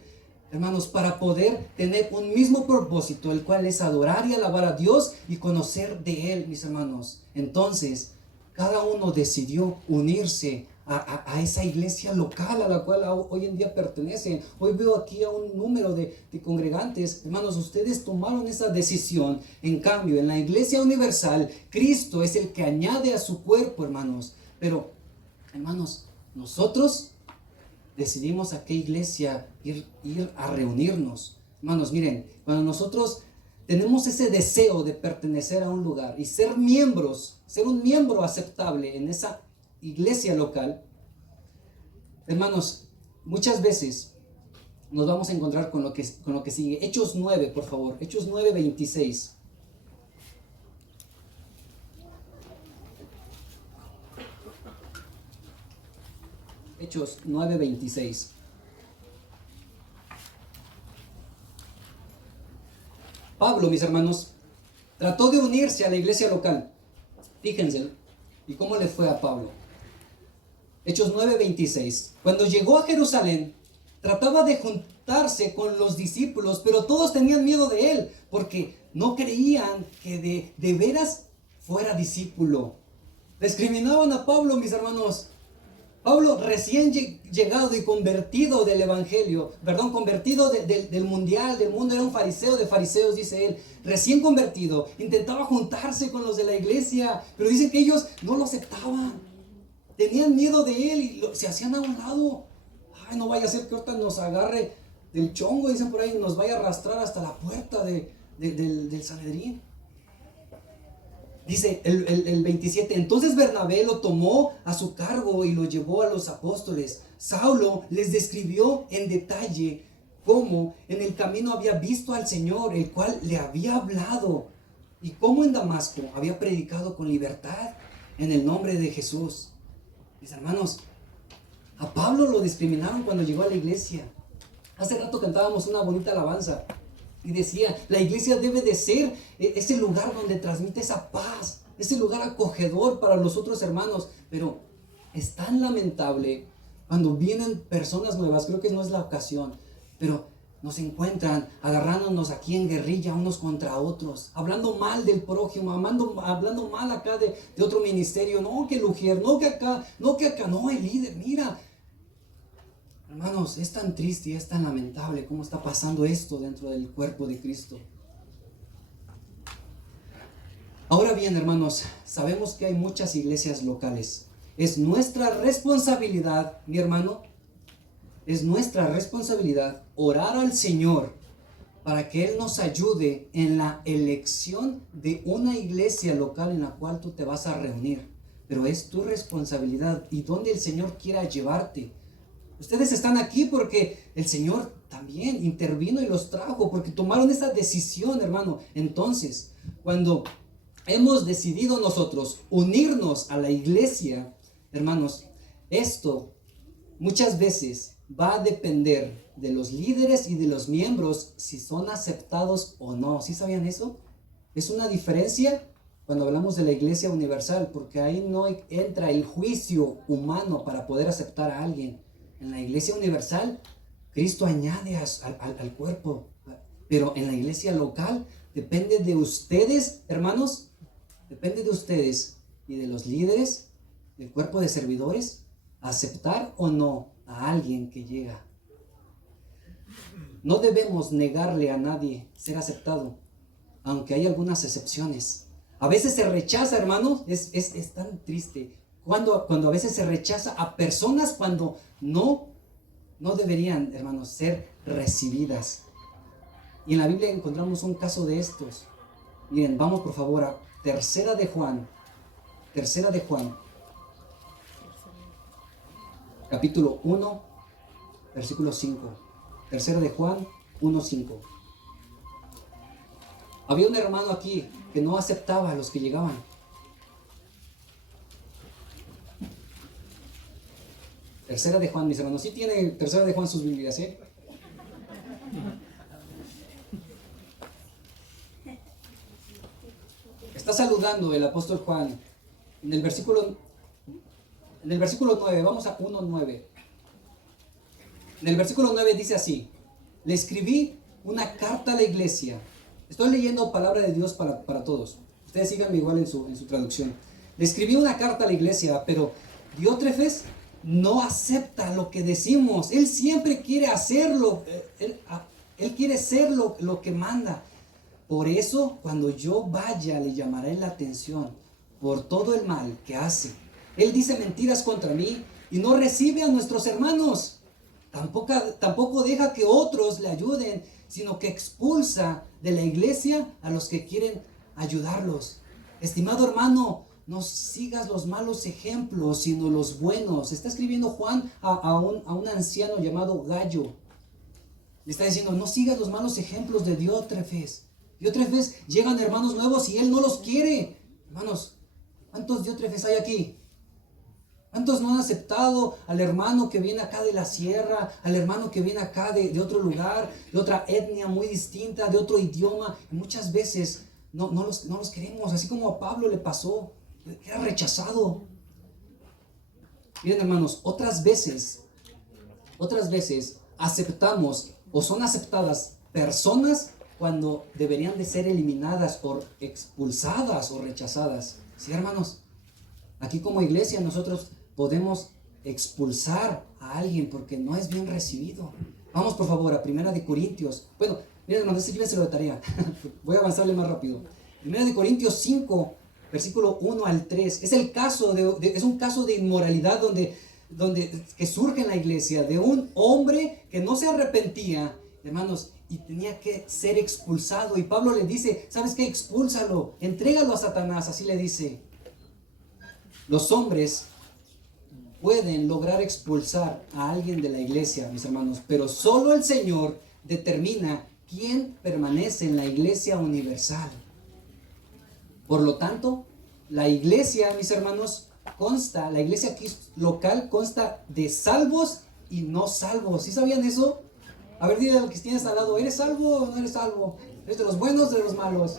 hermanos, para poder tener un mismo propósito, el cual es adorar y alabar a Dios y conocer de Él, mis hermanos. Entonces, cada uno decidió unirse a esa iglesia local a la cual hoy en día pertenecen. Hoy veo aquí a un número de congregantes. Hermanos, ustedes tomaron esa decisión. En cambio, en la iglesia universal, Cristo es el que añade a su cuerpo, hermanos. Pero, hermanos, nosotros decidimos a qué iglesia ir a reunirnos. Hermanos, miren, cuando nosotros tenemos ese deseo de pertenecer a un lugar y ser miembros, ser un miembro aceptable en esa iglesia local, Hermanos, muchas veces nos vamos a encontrar con lo que sigue. Hechos 9, por favor. Hechos 9, 26. Hechos 9, 26. Pablo, mis hermanos, trató de unirse a la iglesia local. Fíjense, ¿y cómo le fue a Pablo? Hechos 9, 26. Cuando llegó a Jerusalén, trataba de juntarse con los discípulos, pero todos tenían miedo de él, porque no creían que de veras fuera discípulo. Discriminaban a Pablo, mis hermanos. Pablo, recién llegado y convertido del evangelio, convertido del mundo, era un fariseo de fariseos, dice él, recién convertido, intentaba juntarse con los de la iglesia, pero dicen que ellos no lo aceptaban, tenían miedo de él y se hacían a un lado. Ay, no vaya a ser que ahorita nos agarre del chongo, dicen por ahí, nos vaya a arrastrar hasta la puerta del Sanedrín. Dice el 27, entonces Bernabé lo tomó a su cargo y lo llevó a los apóstoles. Saulo les describió en detalle cómo en el camino había visto al Señor, el cual le había hablado, y cómo en Damasco había predicado con libertad en el nombre de Jesús. Mis hermanos, a Pablo lo discriminaron cuando llegó a la iglesia. Hace rato cantábamos una bonita alabanza y decía, la iglesia debe de ser ese lugar donde transmite esa paz, ese lugar acogedor para los otros hermanos. Pero es tan lamentable cuando vienen personas nuevas, creo que no es la ocasión, pero nos encuentran agarrándonos aquí en guerrilla unos contra otros, hablando mal del prójimo, hablando mal acá de otro ministerio, no que el ujier, no que acá, no el líder, mira. Hermanos, es tan triste y es tan lamentable cómo está pasando esto dentro del cuerpo de Cristo. Ahora bien, hermanos, sabemos que hay muchas iglesias locales. Es nuestra responsabilidad, mi hermano, es nuestra responsabilidad orar al Señor para que Él nos ayude en la elección de una iglesia local en la cual tú te vas a reunir. Pero es tu responsabilidad y donde el Señor quiera llevarte. Ustedes están aquí porque el Señor también intervino y los trajo, porque tomaron esa decisión, hermano. Entonces, cuando hemos decidido nosotros unirnos a la iglesia, hermanos, esto muchas veces va a depender de los líderes y de los miembros si son aceptados o no. ¿Sí sabían eso? Es una diferencia cuando hablamos de la iglesia universal, porque ahí no entra el juicio humano para poder aceptar a alguien. En la iglesia universal, Cristo añade al cuerpo, pero en la iglesia local depende de ustedes, hermanos, depende de ustedes y de los líderes, del cuerpo de servidores, aceptar o no a alguien que llega. No debemos negarle a nadie ser aceptado, aunque hay algunas excepciones. A veces se rechaza, hermanos, es tan triste. Cuando a veces se rechaza a personas cuando no deberían, hermanos, ser recibidas. Y en la Biblia encontramos un caso de estos. Miren, vamos por favor a Tercera de Juan, capítulo 1, versículo 5. Tercera de Juan 1:5. Había un hermano aquí que no aceptaba a los que llegaban. Tercera de Juan, mis hermanos. ¿Sí tiene Tercera de Juan sus Biblias, eh? Está saludando el apóstol Juan en el versículo 9. Vamos a 1:9. En el versículo 9 dice así: le escribí una carta a la iglesia. Estoy leyendo palabra de Dios para todos. Ustedes síganme igual en su traducción. Le escribí una carta a la iglesia, pero Diótrefes no acepta lo que decimos. Él siempre quiere hacerlo. Él quiere ser lo que manda. Por eso, cuando yo vaya, le llamaré la atención por todo el mal que hace. Él dice mentiras contra mí y no recibe a nuestros hermanos. Tampoco deja que otros le ayuden, sino que expulsa de la iglesia a los que quieren ayudarlos. Estimado hermano, no sigas los malos ejemplos, sino los buenos. Está escribiendo Juan a un anciano llamado Gallo. Le está diciendo, no sigas los malos ejemplos de Diótrefes. Diótrefes, llegan hermanos nuevos y él no los quiere. Hermanos, ¿cuántos Diótrefes hay aquí? ¿Cuántos no han aceptado al hermano que viene acá de la sierra, al hermano que viene acá de otro lugar, de otra etnia muy distinta, de otro idioma? Y muchas veces no los queremos, así como a Pablo le pasó, era rechazado. Miren hermanos, otras veces aceptamos o son aceptadas personas cuando deberían de ser eliminadas o expulsadas o rechazadas. ¿Sí, hermanos? Aquí como iglesia nosotros podemos expulsar a alguien porque no es bien recibido. Vamos por favor a 1 Corintios. Bueno, miren hermanos, llévenselo de tarea. Voy a avanzarle más rápido. 1 Corintios 5, versículo 1 al 3. Es el caso es un caso de inmoralidad que surge en la iglesia de un hombre que no se arrepentía, hermanos, y tenía que ser expulsado. Y Pablo le dice, ¿sabes qué? Expúlsalo, entrégalo a Satanás, así le dice. Los hombres pueden lograr expulsar a alguien de la iglesia, mis hermanos, pero solo el Señor determina quién permanece en la iglesia universal. Por lo tanto, la iglesia, mis hermanos, la iglesia aquí local consta de salvos y no salvos. ¿Sí sabían eso? A ver, dile al que tienes al lado, ¿eres salvo o no eres salvo? ¿Eres de los buenos o de los malos?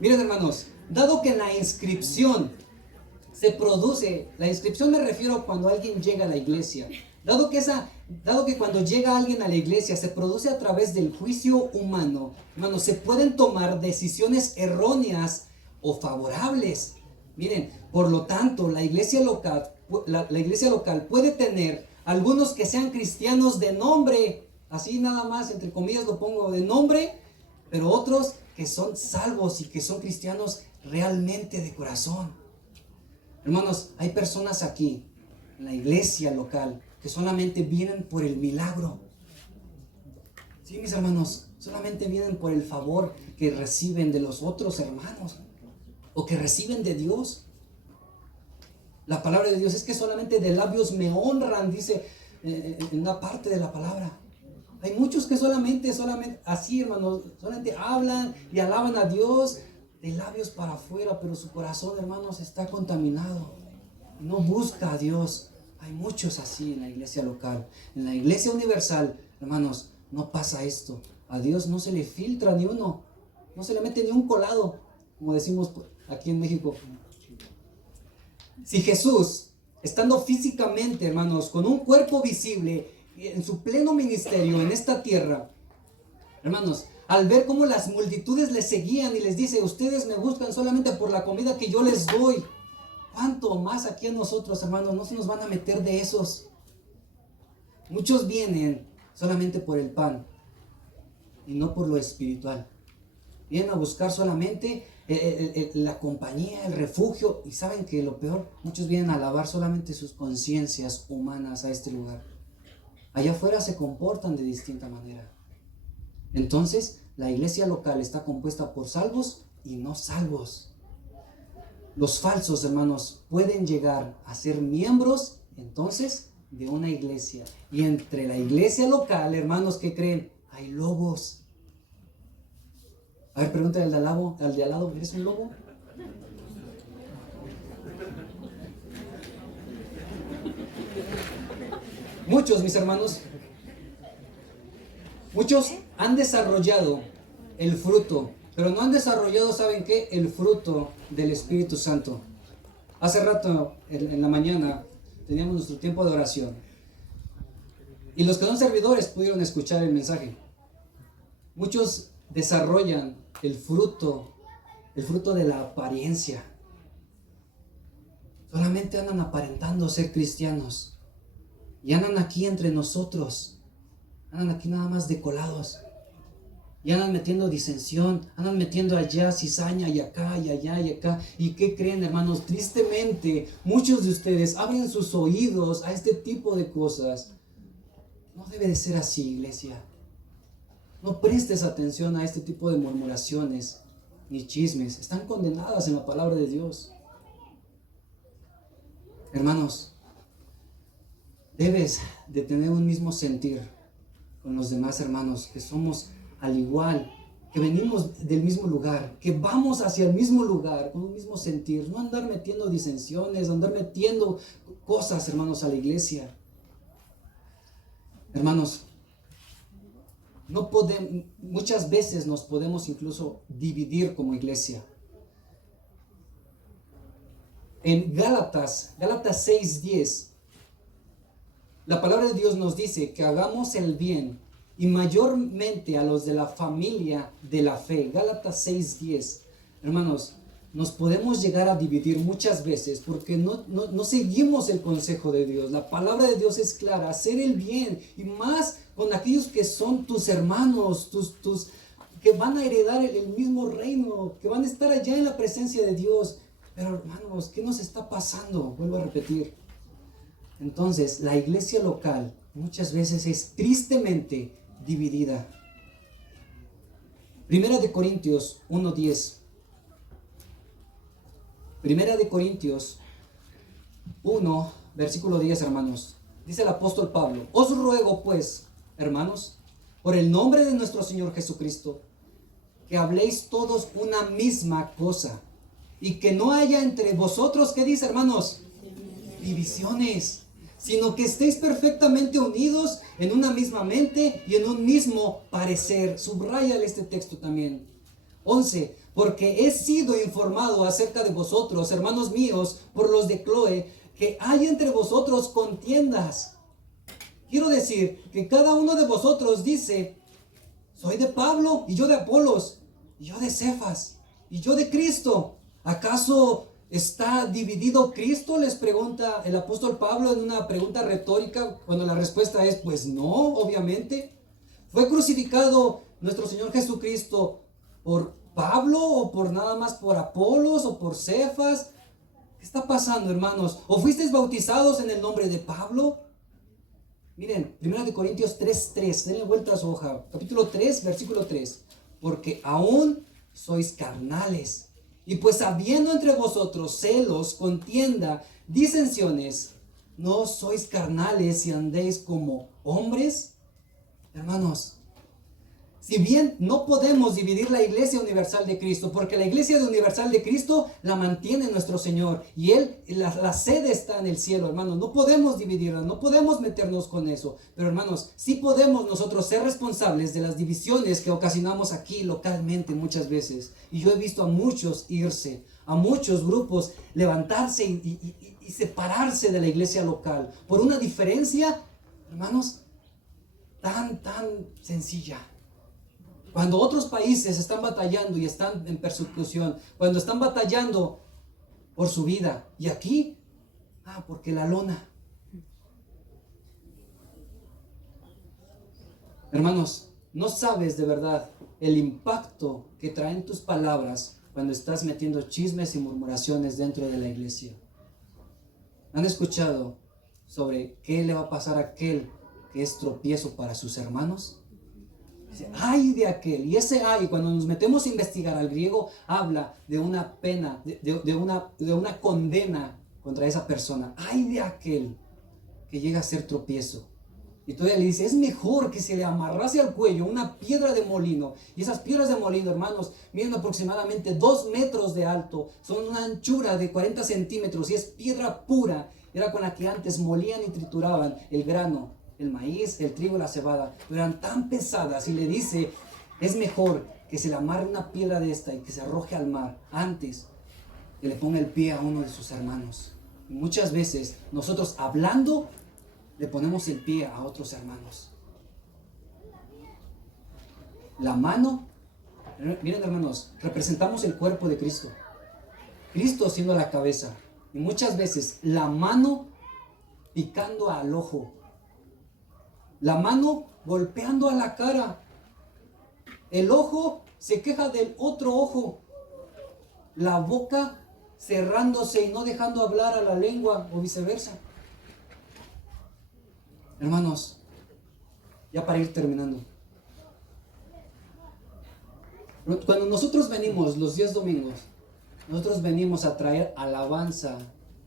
Miren hermanos, dado que la inscripción se produce, la inscripción me refiero a cuando alguien llega a la iglesia, dado que cuando llega alguien a la iglesia se produce a través del juicio humano, hermanos, se pueden tomar decisiones erróneas o favorables. Miren, por lo tanto, la iglesia local puede tener algunos que sean cristianos de nombre, así nada más, entre comillas lo pongo de nombre, pero otros que son salvos y que son cristianos realmente de corazón. Hermanos, hay personas aquí, en la iglesia local, que solamente vienen por el milagro. Sí, mis hermanos, solamente vienen por el favor que reciben de los otros hermanos o que reciben de Dios. La palabra de Dios es que solamente de labios me honran, dice en una parte de la palabra. Hay muchos que solamente así, hermanos, solamente hablan y alaban a Dios de labios para afuera, pero su corazón, hermanos, está contaminado. No busca a Dios. Hay muchos así en la iglesia local. En la iglesia universal, hermanos, no pasa esto. A Dios no se le filtra ni uno. No se le mete ni un colado, como decimos aquí en México. Si Jesús, estando físicamente, hermanos, con un cuerpo visible, en su pleno ministerio en esta tierra, hermanos, al ver cómo las multitudes le seguían y les dice, ustedes me buscan solamente por la comida que yo les doy, ¿cuánto más aquí a nosotros, hermanos, no se nos van a meter de esos? Muchos vienen solamente por el pan y no por lo espiritual. Vienen a buscar solamente la compañía, el refugio, y saben que lo peor, muchos vienen a lavar solamente sus conciencias humanas a este lugar. Allá afuera se comportan de distinta manera. Entonces, la iglesia local está compuesta por salvos y no salvos. Los falsos, hermanos, pueden llegar a ser miembros, entonces, de una iglesia. Y entre la iglesia local, hermanos, ¿qué creen? Hay lobos. A ver, pregúntale al de al lado, ¿eres un lobo? Muchos, mis hermanos, muchos han desarrollado el fruto, pero no han desarrollado, ¿saben qué? El fruto del Espíritu Santo. Hace rato, en la mañana, teníamos nuestro tiempo de oración. Y los que son servidores pudieron escuchar el mensaje. Muchos desarrollan el fruto de la apariencia. Solamente andan aparentando ser cristianos. Y andan aquí entre nosotros. Andan aquí nada más de colados. Y andan metiendo disensión. Andan metiendo allá cizaña y acá y allá y acá. ¿Y qué creen, hermanos? Tristemente, muchos de ustedes abren sus oídos a este tipo de cosas. No debe de ser así, iglesia. No prestes atención a este tipo de murmuraciones. ni chismes. Están condenadas en la palabra de Dios. Hermanos, debes de tener un mismo sentir con los demás hermanos, que somos al igual, que venimos del mismo lugar, que vamos hacia el mismo lugar, con un mismo sentir. No andar metiendo disensiones, andar metiendo cosas, hermanos, a la iglesia. Hermanos, no podemos, muchas veces nos podemos incluso dividir como iglesia. En Gálatas 6:10, la palabra de Dios nos dice que hagamos el bien y mayormente a los de la familia de la fe. Gálatas 6:10. Hermanos, nos podemos llegar a dividir muchas veces porque no seguimos el consejo de Dios. La palabra de Dios es clara, hacer el bien, y más con aquellos que son tus hermanos, tus que van a heredar el mismo reino, que van a estar allá en la presencia de Dios. Pero hermanos, ¿qué nos está pasando? Vuelvo a repetir. Entonces, la iglesia local muchas veces es tristemente dividida. Primera de Corintios 1:10. Primera de Corintios 1, versículo 10, hermanos. Dice el apóstol Pablo: os ruego pues, hermanos, por el nombre de nuestro Señor Jesucristo, que habléis todos una misma cosa, y que no haya entre vosotros, ¿qué dice, hermanos? Divisiones, sino que estéis perfectamente unidos en una misma mente y en un mismo parecer. Subráyale este texto también. 11. Porque he sido informado acerca de vosotros, hermanos míos, por los de Cloé, que hay entre vosotros contiendas. Quiero decir que cada uno de vosotros dice: soy de Pablo, y yo de Apolos, y yo de Cefas, y yo de Cristo. ¿Acaso está dividido Cristo?, les pregunta el apóstol Pablo en una pregunta retórica, cuando la respuesta es: pues no, obviamente. ¿Fue crucificado nuestro Señor Jesucristo por Pablo, o por nada más por Apolos, o por Cefas? ¿Qué está pasando, hermanos? ¿O fuisteis bautizados en el nombre de Pablo? Miren, 1 Corintios 3:3, denle vuelta a su hoja, capítulo 3, versículo 3. Porque aún sois carnales, y pues habiendo entre vosotros celos, contienda, disensiones, ¿no sois carnales y andéis como hombres? Hermanos, si bien no podemos dividir la iglesia universal de Cristo, porque la iglesia universal de Cristo la mantiene nuestro Señor, y la sede está en el cielo, hermanos. No podemos dividirla, no podemos meternos con eso. Pero, hermanos, sí podemos nosotros ser responsables de las divisiones que ocasionamos aquí localmente muchas veces. Y yo he visto a muchos irse, a muchos grupos levantarse y separarse de la iglesia local por una diferencia, hermanos, tan sencilla. Cuando otros países están batallando y están en persecución, cuando están batallando por su vida, y aquí, porque la lona. Hermanos, no sabes de verdad el impacto que traen tus palabras cuando estás metiendo chismes y murmuraciones dentro de la iglesia. ¿Han escuchado sobre qué le va a pasar a aquel que es tropiezo para sus hermanos? Dice: ay de aquel. Y ese ay, cuando nos metemos a investigar al griego, habla de una pena, de una condena contra esa persona. Ay de aquel que llega a ser tropiezo. Y todavía le dice: es mejor que se le amarrase al cuello una piedra de molino. Y esas piedras de molino, hermanos, miden aproximadamente 2 metros de alto. Son una anchura de 40 centímetros y es piedra pura. Era con la que antes molían y trituraban el grano, el maíz, el trigo, la cebada. Pero eran tan pesadas, y le dice: es mejor que se le amarre una piedra de esta y que se arroje al mar antes que le ponga el pie a uno de sus hermanos. Y muchas veces nosotros, hablando, le ponemos el pie a otros hermanos. La mano, miren, hermanos, representamos el cuerpo de Cristo, Cristo siendo la cabeza, y muchas veces la mano picando al ojo, la mano golpeando a la cara, el ojo se queja del otro ojo, la boca cerrándose y no dejando hablar a la lengua, o viceversa. Hermanos, ya para ir terminando, Cuando nosotros venimos los 10 domingos, nosotros venimos a traer alabanza,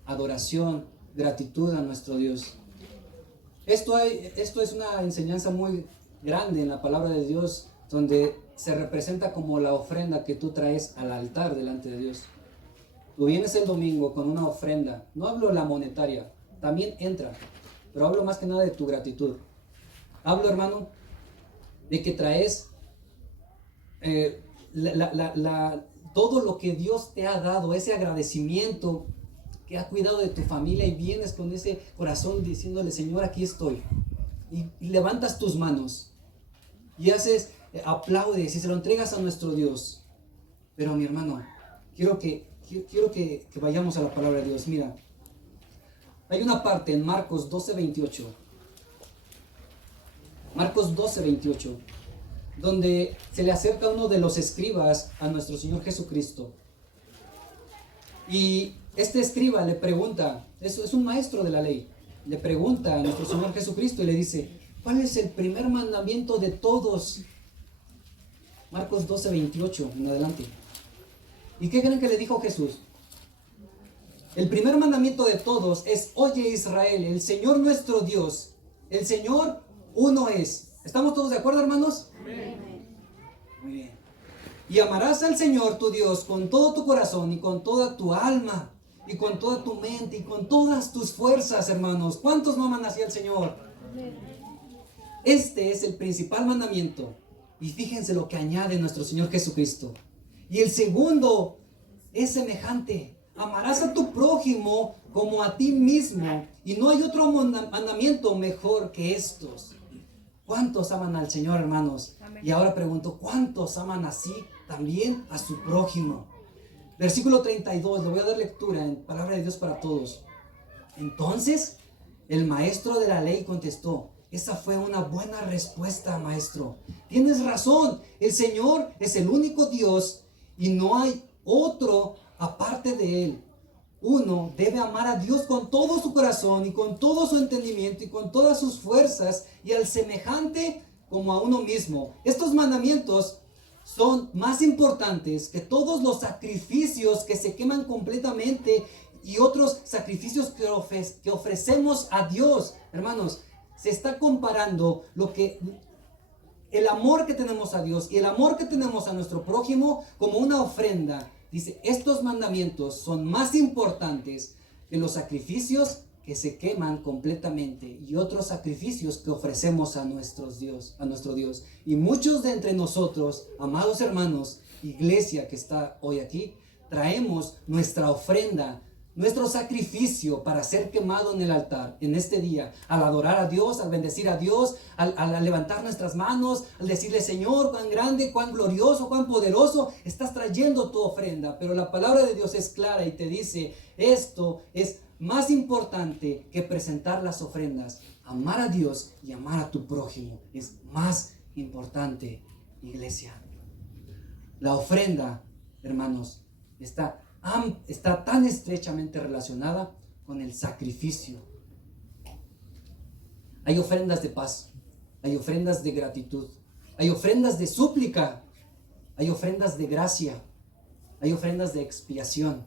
adoración, gratitud a nuestro Dios. Esto es una enseñanza muy grande en la palabra de Dios, donde se representa como la ofrenda que tú traes al altar delante de Dios. Tú vienes el domingo con una ofrenda, no hablo la monetaria, también entra, pero hablo más que nada de tu gratitud. Hablo, hermano, de que traes todo lo que Dios te ha dado, ese agradecimiento, que ha cuidado de tu familia, y vienes con ese corazón diciéndole: Señor, aquí estoy. Y levantas tus manos y haces, aplaudes y se lo entregas a nuestro Dios. Pero mi hermano, quiero que vayamos a la palabra de Dios. Mira, hay una parte en Marcos 12:28. Marcos 12:28, donde se le acerca uno de los escribas a nuestro Señor Jesucristo. Y este escriba le pregunta, es un maestro de la ley, le pregunta a nuestro Señor Jesucristo y le dice: ¿cuál es el primer mandamiento de todos? Marcos 12:28 en adelante. ¿Y qué creen que le dijo Jesús? El primer mandamiento de todos es: oye Israel, el Señor nuestro Dios, el Señor uno es. ¿Estamos todos de acuerdo, hermanos? Muy bien. Y amarás al Señor tu Dios con todo tu corazón y con toda tu alma y con toda tu mente y con todas tus fuerzas, hermanos. ¿Cuántos no aman así al Señor? Este es el principal mandamiento. Y fíjense lo que añade nuestro Señor Jesucristo. Y el segundo es semejante: amarás a tu prójimo como a ti mismo. Y no hay otro mandamiento mejor que estos. ¿Cuántos aman al Señor, hermanos? Amén. Y ahora pregunto: ¿cuántos aman así también a su prójimo? Versículo 32, le voy a dar lectura en palabra de Dios para todos. Entonces el maestro de la ley contestó: esa fue una buena respuesta, maestro. Tienes razón, el Señor es el único Dios y no hay otro aparte de Él. Uno debe amar a Dios con todo su corazón y con todo su entendimiento y con todas sus fuerzas, y al semejante como a uno mismo. Estos mandamientos son más importantes que todos los sacrificios que se queman completamente y otros sacrificios que ofrecemos a Dios. Hermanos, se está comparando el amor que tenemos a Dios y el amor que tenemos a nuestro prójimo como una ofrenda. Dice: estos mandamientos son más importantes que los sacrificios que se queman completamente y otros sacrificios que ofrecemos a nuestro Dios. Y muchos de entre nosotros, amados hermanos, iglesia que está hoy aquí, traemos nuestra ofrenda, nuestro sacrificio para ser quemado en el altar en este día, al adorar a Dios, al bendecir a Dios, al levantar nuestras manos, al decirle: Señor, cuán grande, cuán glorioso, cuán poderoso, estás trayendo tu ofrenda. Pero la palabra de Dios es clara y te dice: esto es más importante que presentar las ofrendas. Amar a Dios y amar a tu prójimo es más importante, iglesia. La ofrenda, hermanos, está tan estrechamente relacionada con el sacrificio. Hay ofrendas de paz, hay ofrendas de gratitud, hay ofrendas de súplica, hay ofrendas de gracia, hay ofrendas de expiación.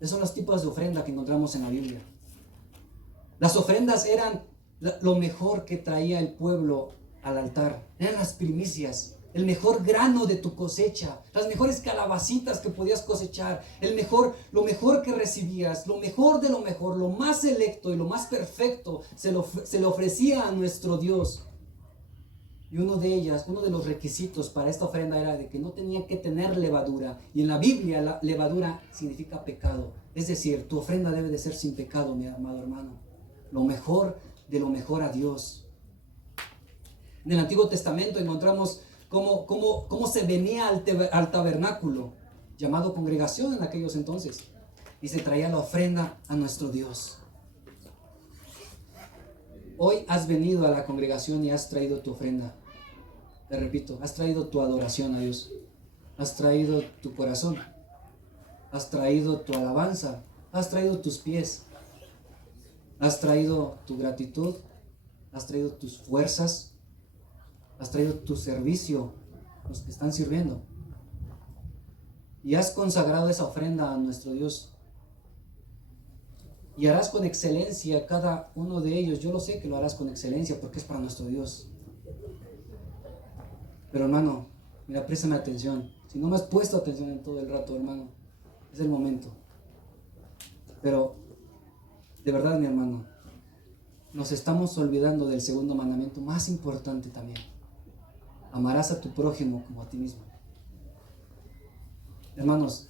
Esos son los tipos de ofrenda que encontramos en la Biblia. Las ofrendas eran lo mejor que traía el pueblo al altar, eran las primicias, el mejor grano de tu cosecha, las mejores calabacitas que podías cosechar, lo mejor que recibías, lo mejor de lo mejor, lo más selecto y lo más perfecto se le ofrecía a nuestro Dios. Y uno de los requisitos para esta ofrenda era de que no tenía que tener levadura. Y en la Biblia la levadura significa pecado. Es decir, tu ofrenda debe de ser sin pecado, mi amado hermano. Lo mejor de lo mejor a Dios. En el Antiguo Testamento encontramos cómo se venía al tabernáculo, llamado congregación en aquellos entonces, y se traía la ofrenda a nuestro Dios. Hoy has venido a la congregación y has traído tu ofrenda. Te repito, has traído tu adoración a Dios, has traído tu corazón, has traído tu alabanza, has traído tus pies, has traído tu gratitud, has traído tus fuerzas, has traído tu servicio, los que están sirviendo. y has consagrado esa ofrenda a nuestro Dios. Y harás con excelencia cada uno de ellos. Yo lo sé que lo harás con excelencia porque es para nuestro Dios. Pero hermano, mira, préstame atención. Si no me has puesto atención en todo el rato, hermano, es el momento. Pero, de verdad, mi hermano, nos estamos olvidando del segundo mandamiento más importante también. Amarás a tu prójimo como a ti mismo. Hermanos,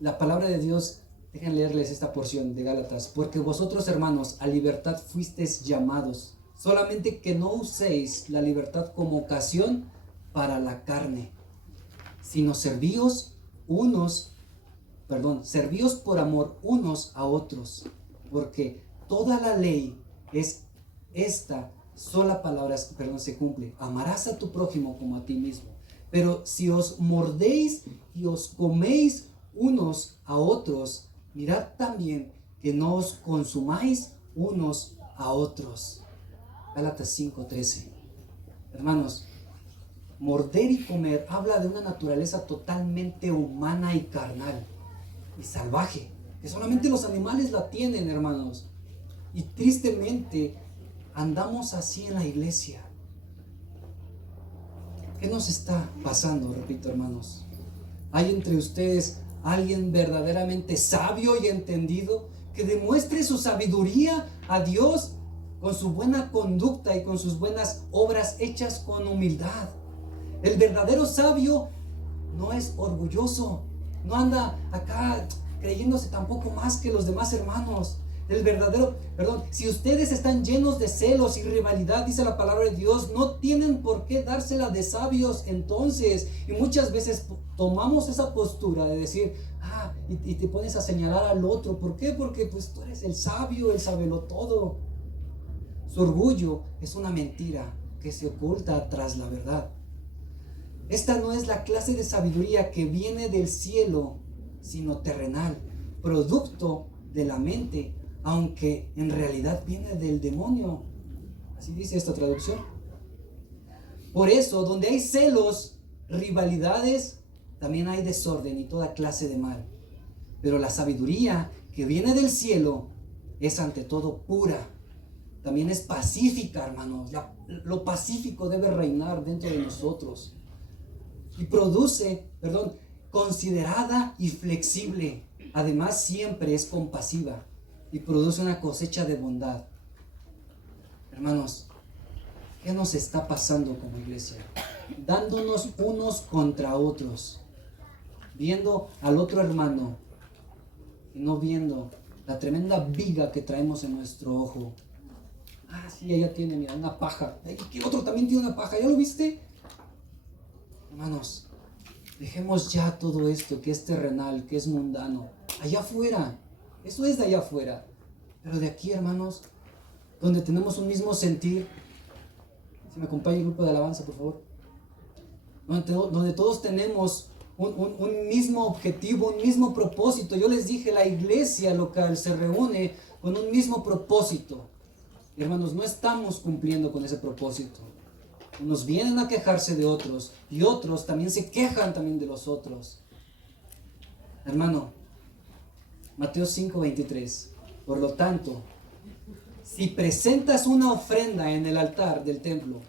la palabra de Dios, dejen leerles esta porción de Gálatas. Porque vosotros, hermanos, a libertad fuisteis llamados, solamente que no uséis la libertad como ocasión para la carne, sino servíos por amor unos a otros, porque toda la ley es esta sola palabra, se cumple: amarás a tu prójimo como a ti mismo. Pero si os mordéis y os coméis unos a otros, mirad también que no os consumáis unos a otros. Gálatas 5:13. Hermanos, morder y comer habla de una naturaleza totalmente humana y carnal y salvaje, que solamente los animales la tienen, hermanos. Y tristemente andamos así en la iglesia. ¿Qué nos está pasando? Repito, hermanos, ¿hay entre ustedes alguien verdaderamente sabio y entendido que demuestre su sabiduría a Dios con su buena conducta y con sus buenas obras hechas con humildad? El verdadero sabio no es orgulloso, no anda acá creyéndose tampoco más que los demás hermanos. Si ustedes están llenos de celos y rivalidad, dice la palabra de Dios, no tienen por qué dársela de sabios entonces. Y muchas veces tomamos esa postura de decir, y te pones a señalar al otro. ¿Por qué? Porque pues tú eres el sabio, el sabelotodo. Su orgullo es una mentira que se oculta tras la verdad. Esta no es la clase de sabiduría que viene del cielo, sino terrenal, producto de la mente, aunque en realidad viene del demonio. Así dice esta traducción. Por eso, donde hay celos, rivalidades, también hay desorden y toda clase de mal. Pero la sabiduría que viene del cielo es ante todo pura. También es pacífica, hermanos. Lo pacífico debe reinar dentro de nosotros. Y considerada y flexible. Además, siempre es compasiva y produce una cosecha de bondad. Hermanos, ¿qué nos está pasando como iglesia? Dándonos unos contra otros, viendo al otro hermano y no viendo la tremenda viga que traemos en nuestro ojo. Sí, ella tiene, mira, una paja. ¿Qué otro también tiene una paja? ¿Ya lo viste? Hermanos, dejemos ya todo esto que es terrenal, que es mundano, allá afuera. Eso es de allá afuera. Pero de aquí, hermanos, donde tenemos un mismo sentir. Si me acompaña el grupo de alabanza, por favor. Donde todos tenemos un mismo objetivo, un mismo propósito. Yo les dije, la iglesia local se reúne con un mismo propósito. Y hermanos, no estamos cumpliendo con ese propósito. Unos vienen a quejarse de otros y otros también se quejan también de los otros. Hermano, Mateo 5:23. Por lo tanto, si presentas una ofrenda en el altar del templo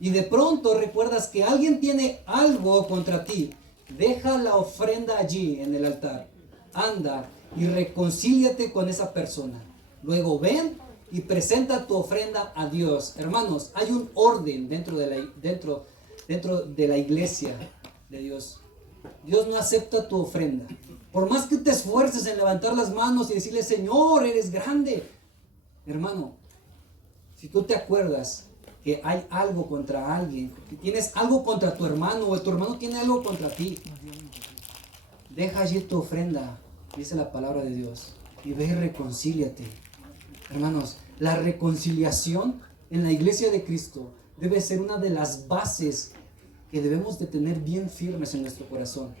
y de pronto recuerdas que alguien tiene algo contra ti, deja la ofrenda allí en el altar. Anda y reconcíliate con esa persona. Luego ven y presenta tu ofrenda a Dios. Hermanos, hay un orden dentro de la iglesia de Dios. Dios no acepta tu ofrenda. Por más que te esfuerces en levantar las manos y decirle, Señor, eres grande. Hermano, si tú te acuerdas que hay algo contra alguien, que tienes algo contra tu hermano o tu hermano tiene algo contra ti, deja allí tu ofrenda, dice la palabra de Dios, y ve y reconcíliate. Hermanos, la reconciliación en la iglesia de Cristo debe ser una de las bases que debemos de tener bien firmes en nuestro corazón.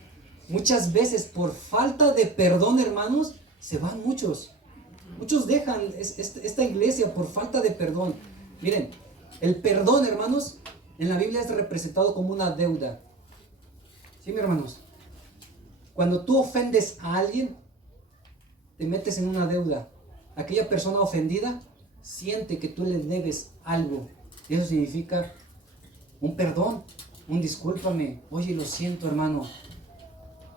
Muchas veces por falta de perdón, hermanos, se van muchos. Muchos dejan esta iglesia por falta de perdón. Miren, el perdón, hermanos, en la Biblia es representado como una deuda. ¿Sí, mis hermanos? Cuando tú ofendes a alguien, te metes en una deuda. Aquella persona ofendida siente que tú le debes algo. Y eso significa un perdón, un discúlpame. Oye, lo siento, hermano.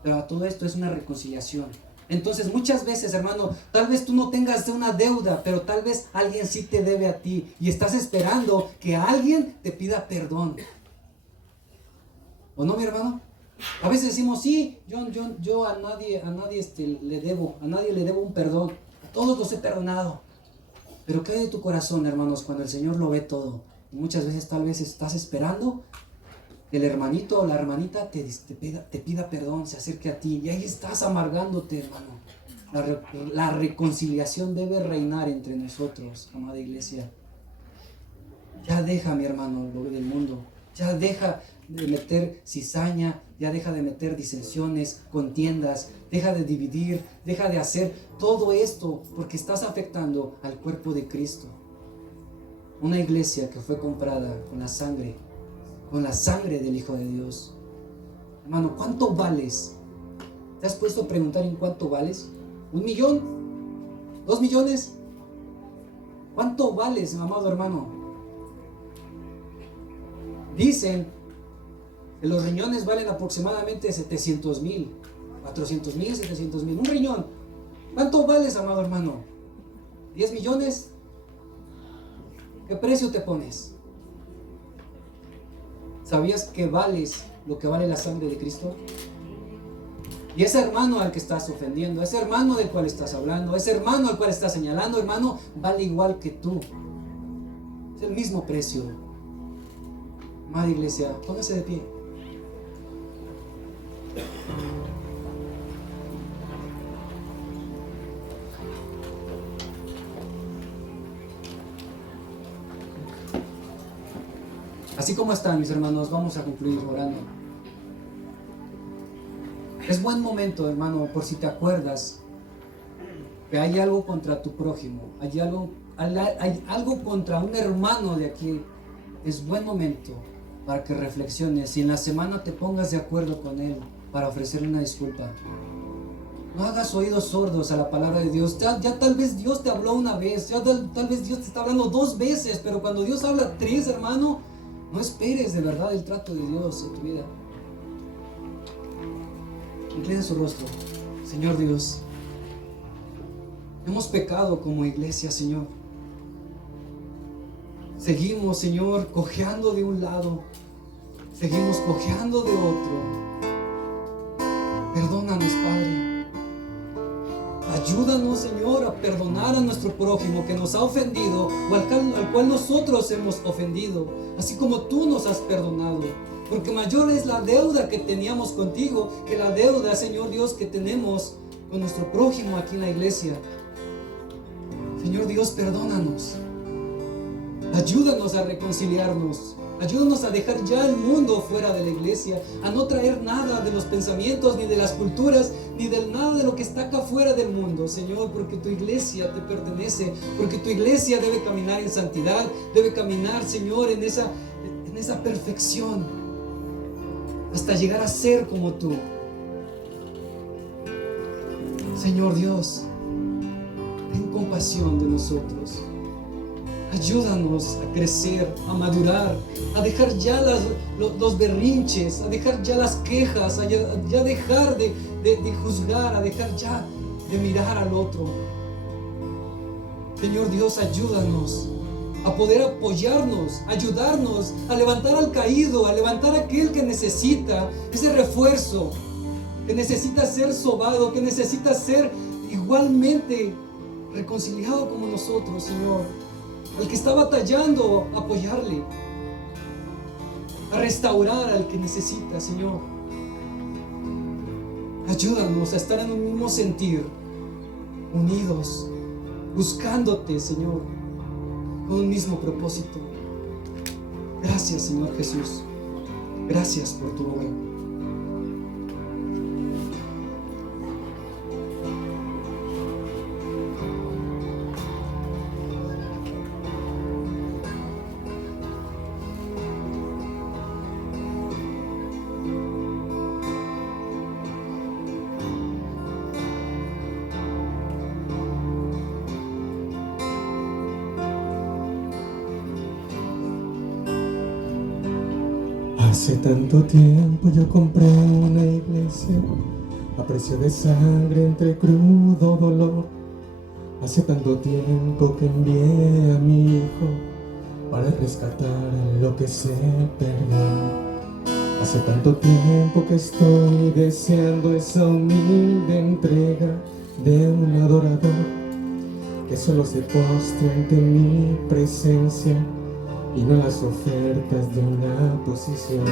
Pero todo esto es una reconciliación. Entonces muchas veces, hermano, tal vez tú no tengas una deuda, pero tal vez alguien sí te debe a ti. Y estás esperando que alguien te pida perdón. ¿O no, mi hermano? A veces decimos, sí, yo a nadie le debo, a nadie le debo un perdón. A todos los he perdonado. Pero ¿qué hay de tu corazón, hermanos, cuando el Señor lo ve todo? Y muchas veces tal vez estás esperando que el hermanito o la hermanita te pida perdón, se acerque a ti. Y ahí estás amargándote, hermano. La reconciliación debe reinar entre nosotros, amada iglesia. Ya deja, mi hermano, lo del mundo. Ya deja de meter cizaña, ya deja de meter disensiones, contiendas, deja de dividir, deja de hacer todo esto porque estás afectando al cuerpo de Cristo. Una iglesia que fue comprada con la sangre del Hijo de Dios. Hermano, ¿cuánto vales? ¿Te has puesto a preguntar en cuánto vales? ¿1 millón? ¿2 millones? ¿Cuánto vales, amado hermano? Dicen que los riñones valen aproximadamente 700,000, 400,000, 700,000. Un riñón. ¿Cuánto vales, amado hermano? ¿10 millones? ¿Qué precio te pones? ¿Sabías que vales lo que vale la sangre de Cristo? Y ese hermano al que estás ofendiendo, ese hermano del cual estás hablando, ese hermano al cual estás señalando, hermano, vale igual que tú. Es el mismo precio. Amada iglesia, póngase de pie. Así como están, mis hermanos, vamos a concluir orando. Es buen momento, hermano, por si te acuerdas que hay algo contra tu prójimo, hay algo contra un hermano de aquí. Es buen momento para que reflexiones y en la semana te pongas de acuerdo con él para ofrecerle una disculpa. No hagas oídos sordos a la palabra de Dios. Ya tal vez Dios te habló una vez, ya tal vez Dios te está hablando 2 veces, pero cuando Dios habla 3, hermano, no esperes de verdad el trato de Dios en tu vida. Inclina su rostro. Señor Dios, hemos pecado como iglesia, Señor. Seguimos, Señor, cojeando de un lado, seguimos cojeando de otro. Perdónanos, Padre. Ayúdanos, Señor, a perdonar a nuestro prójimo que nos ha ofendido o al cual nosotros hemos ofendido, así como tú nos has perdonado. Porque mayor es la deuda que teníamos contigo que la deuda, Señor Dios, que tenemos con nuestro prójimo aquí en la iglesia. Señor Dios, perdónanos. Ayúdanos a reconciliarnos. Ayúdanos a dejar ya el mundo fuera de la iglesia, a no traer nada de los pensamientos, ni de las culturas, ni de nada de lo que está acá fuera del mundo, Señor, porque tu iglesia te pertenece, porque tu iglesia debe caminar en santidad, debe caminar, Señor, en esa perfección, hasta llegar a ser como tú. Señor Dios, ten compasión de nosotros. Ayúdanos a crecer, a madurar, a dejar ya los berrinches, a dejar ya las quejas, a ya dejar de juzgar, a dejar ya de mirar al otro. Señor Dios, ayúdanos a poder apoyarnos, ayudarnos a levantar al caído, a levantar a aquel que necesita ese refuerzo, que necesita ser sobado, que necesita ser igualmente reconciliado como nosotros, Señor. Al que está batallando, apoyarle, a restaurar al que necesita, Señor. Ayúdanos a estar en un mismo sentir, unidos, buscándote, Señor, con un mismo propósito. Gracias, Señor Jesús. Gracias por tu obra. Hace tanto tiempo yo compré una iglesia a precio de sangre entre crudo dolor. Hace tanto tiempo que envié a mi hijo para rescatar lo que se perdió. Hace tanto tiempo que estoy deseando esa humilde entrega de un adorador que solo se postre ante mi presencia y no las ofertas de una posición.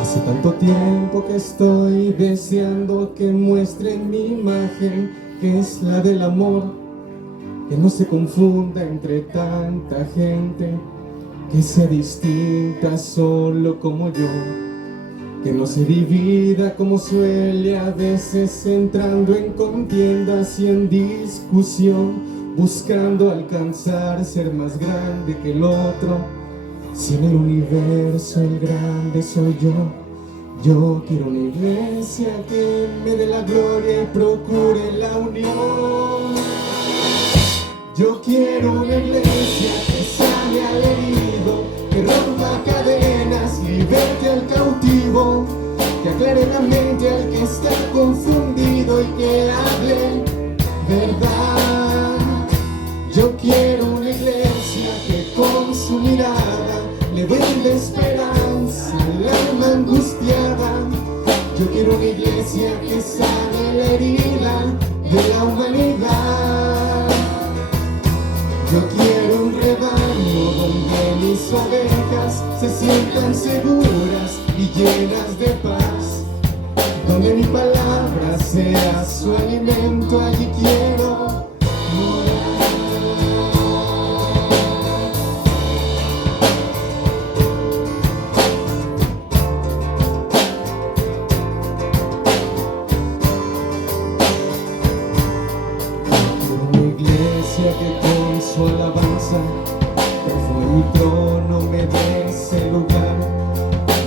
Hace tanto tiempo que estoy deseando que muestren mi imagen, que es la del amor, que no se confunda entre tanta gente, que sea distinta solo como yo, que no se divida como suele a veces, entrando en contiendas y en discusión, buscando alcanzar ser más grande que el otro. Si en el universo el grande soy yo quiero una iglesia que me dé la gloria y procure la unión. Yo quiero una iglesia que sane al herido, que rompa cadenas, liberte al cautivo, que aclare la mente al que está confundido y que hable verdad. Yo quiero una iglesia que con su mirada le brinde esperanza al alma angustiada. Yo quiero una iglesia que sane la herida de la humanidad. Yo quiero un rebaño donde mis ovejas se sientan seguras y llenas de paz, donde mi palabra sea su alimento. Allí quiero morar. Quiero una iglesia que con su alabanza perfume mi trono, me dé ese lugar.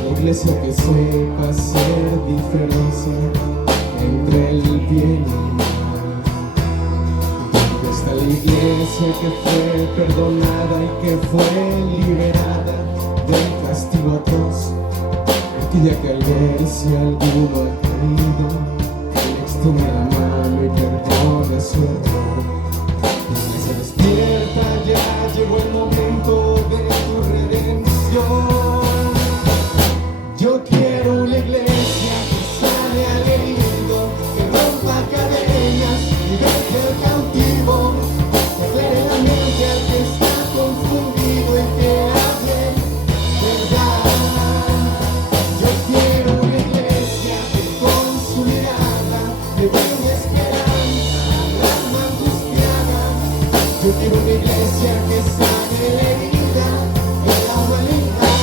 Una iglesia que sepa hacer diferencia entre el bien y el mal. ¿Dónde está la iglesia que fue perdonada y que fue liberada del castigo atroz? Aquella que al ver si alguno ha caído, le extiende la mano y perdona su error. Se despierta, ya llegó el momento de tu redención. Yo quiero una iglesia que sane al herido, que rompa cadenas y deje al cautivo, que aclare la mente al que está confundido y que hable verdad. Yo quiero una iglesia que con su mirada le brinde esperanza al alma angustiada. Yo quiero una iglesia que sane la herida de la humanidad.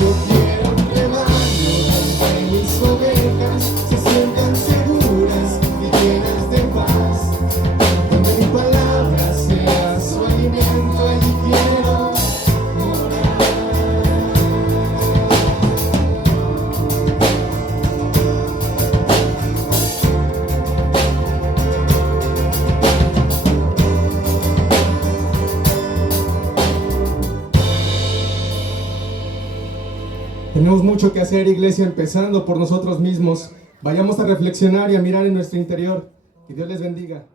Yo quiero un rebaño donde mis ovejas se sientan seguras y llenas de paz, donde mi palabra sea su alimento. Allí quiero morar. Tenemos mucho que hacer, iglesia, empezando por nosotros mismos. Vayamos a reflexionar y a mirar en nuestro interior. Que Dios les bendiga.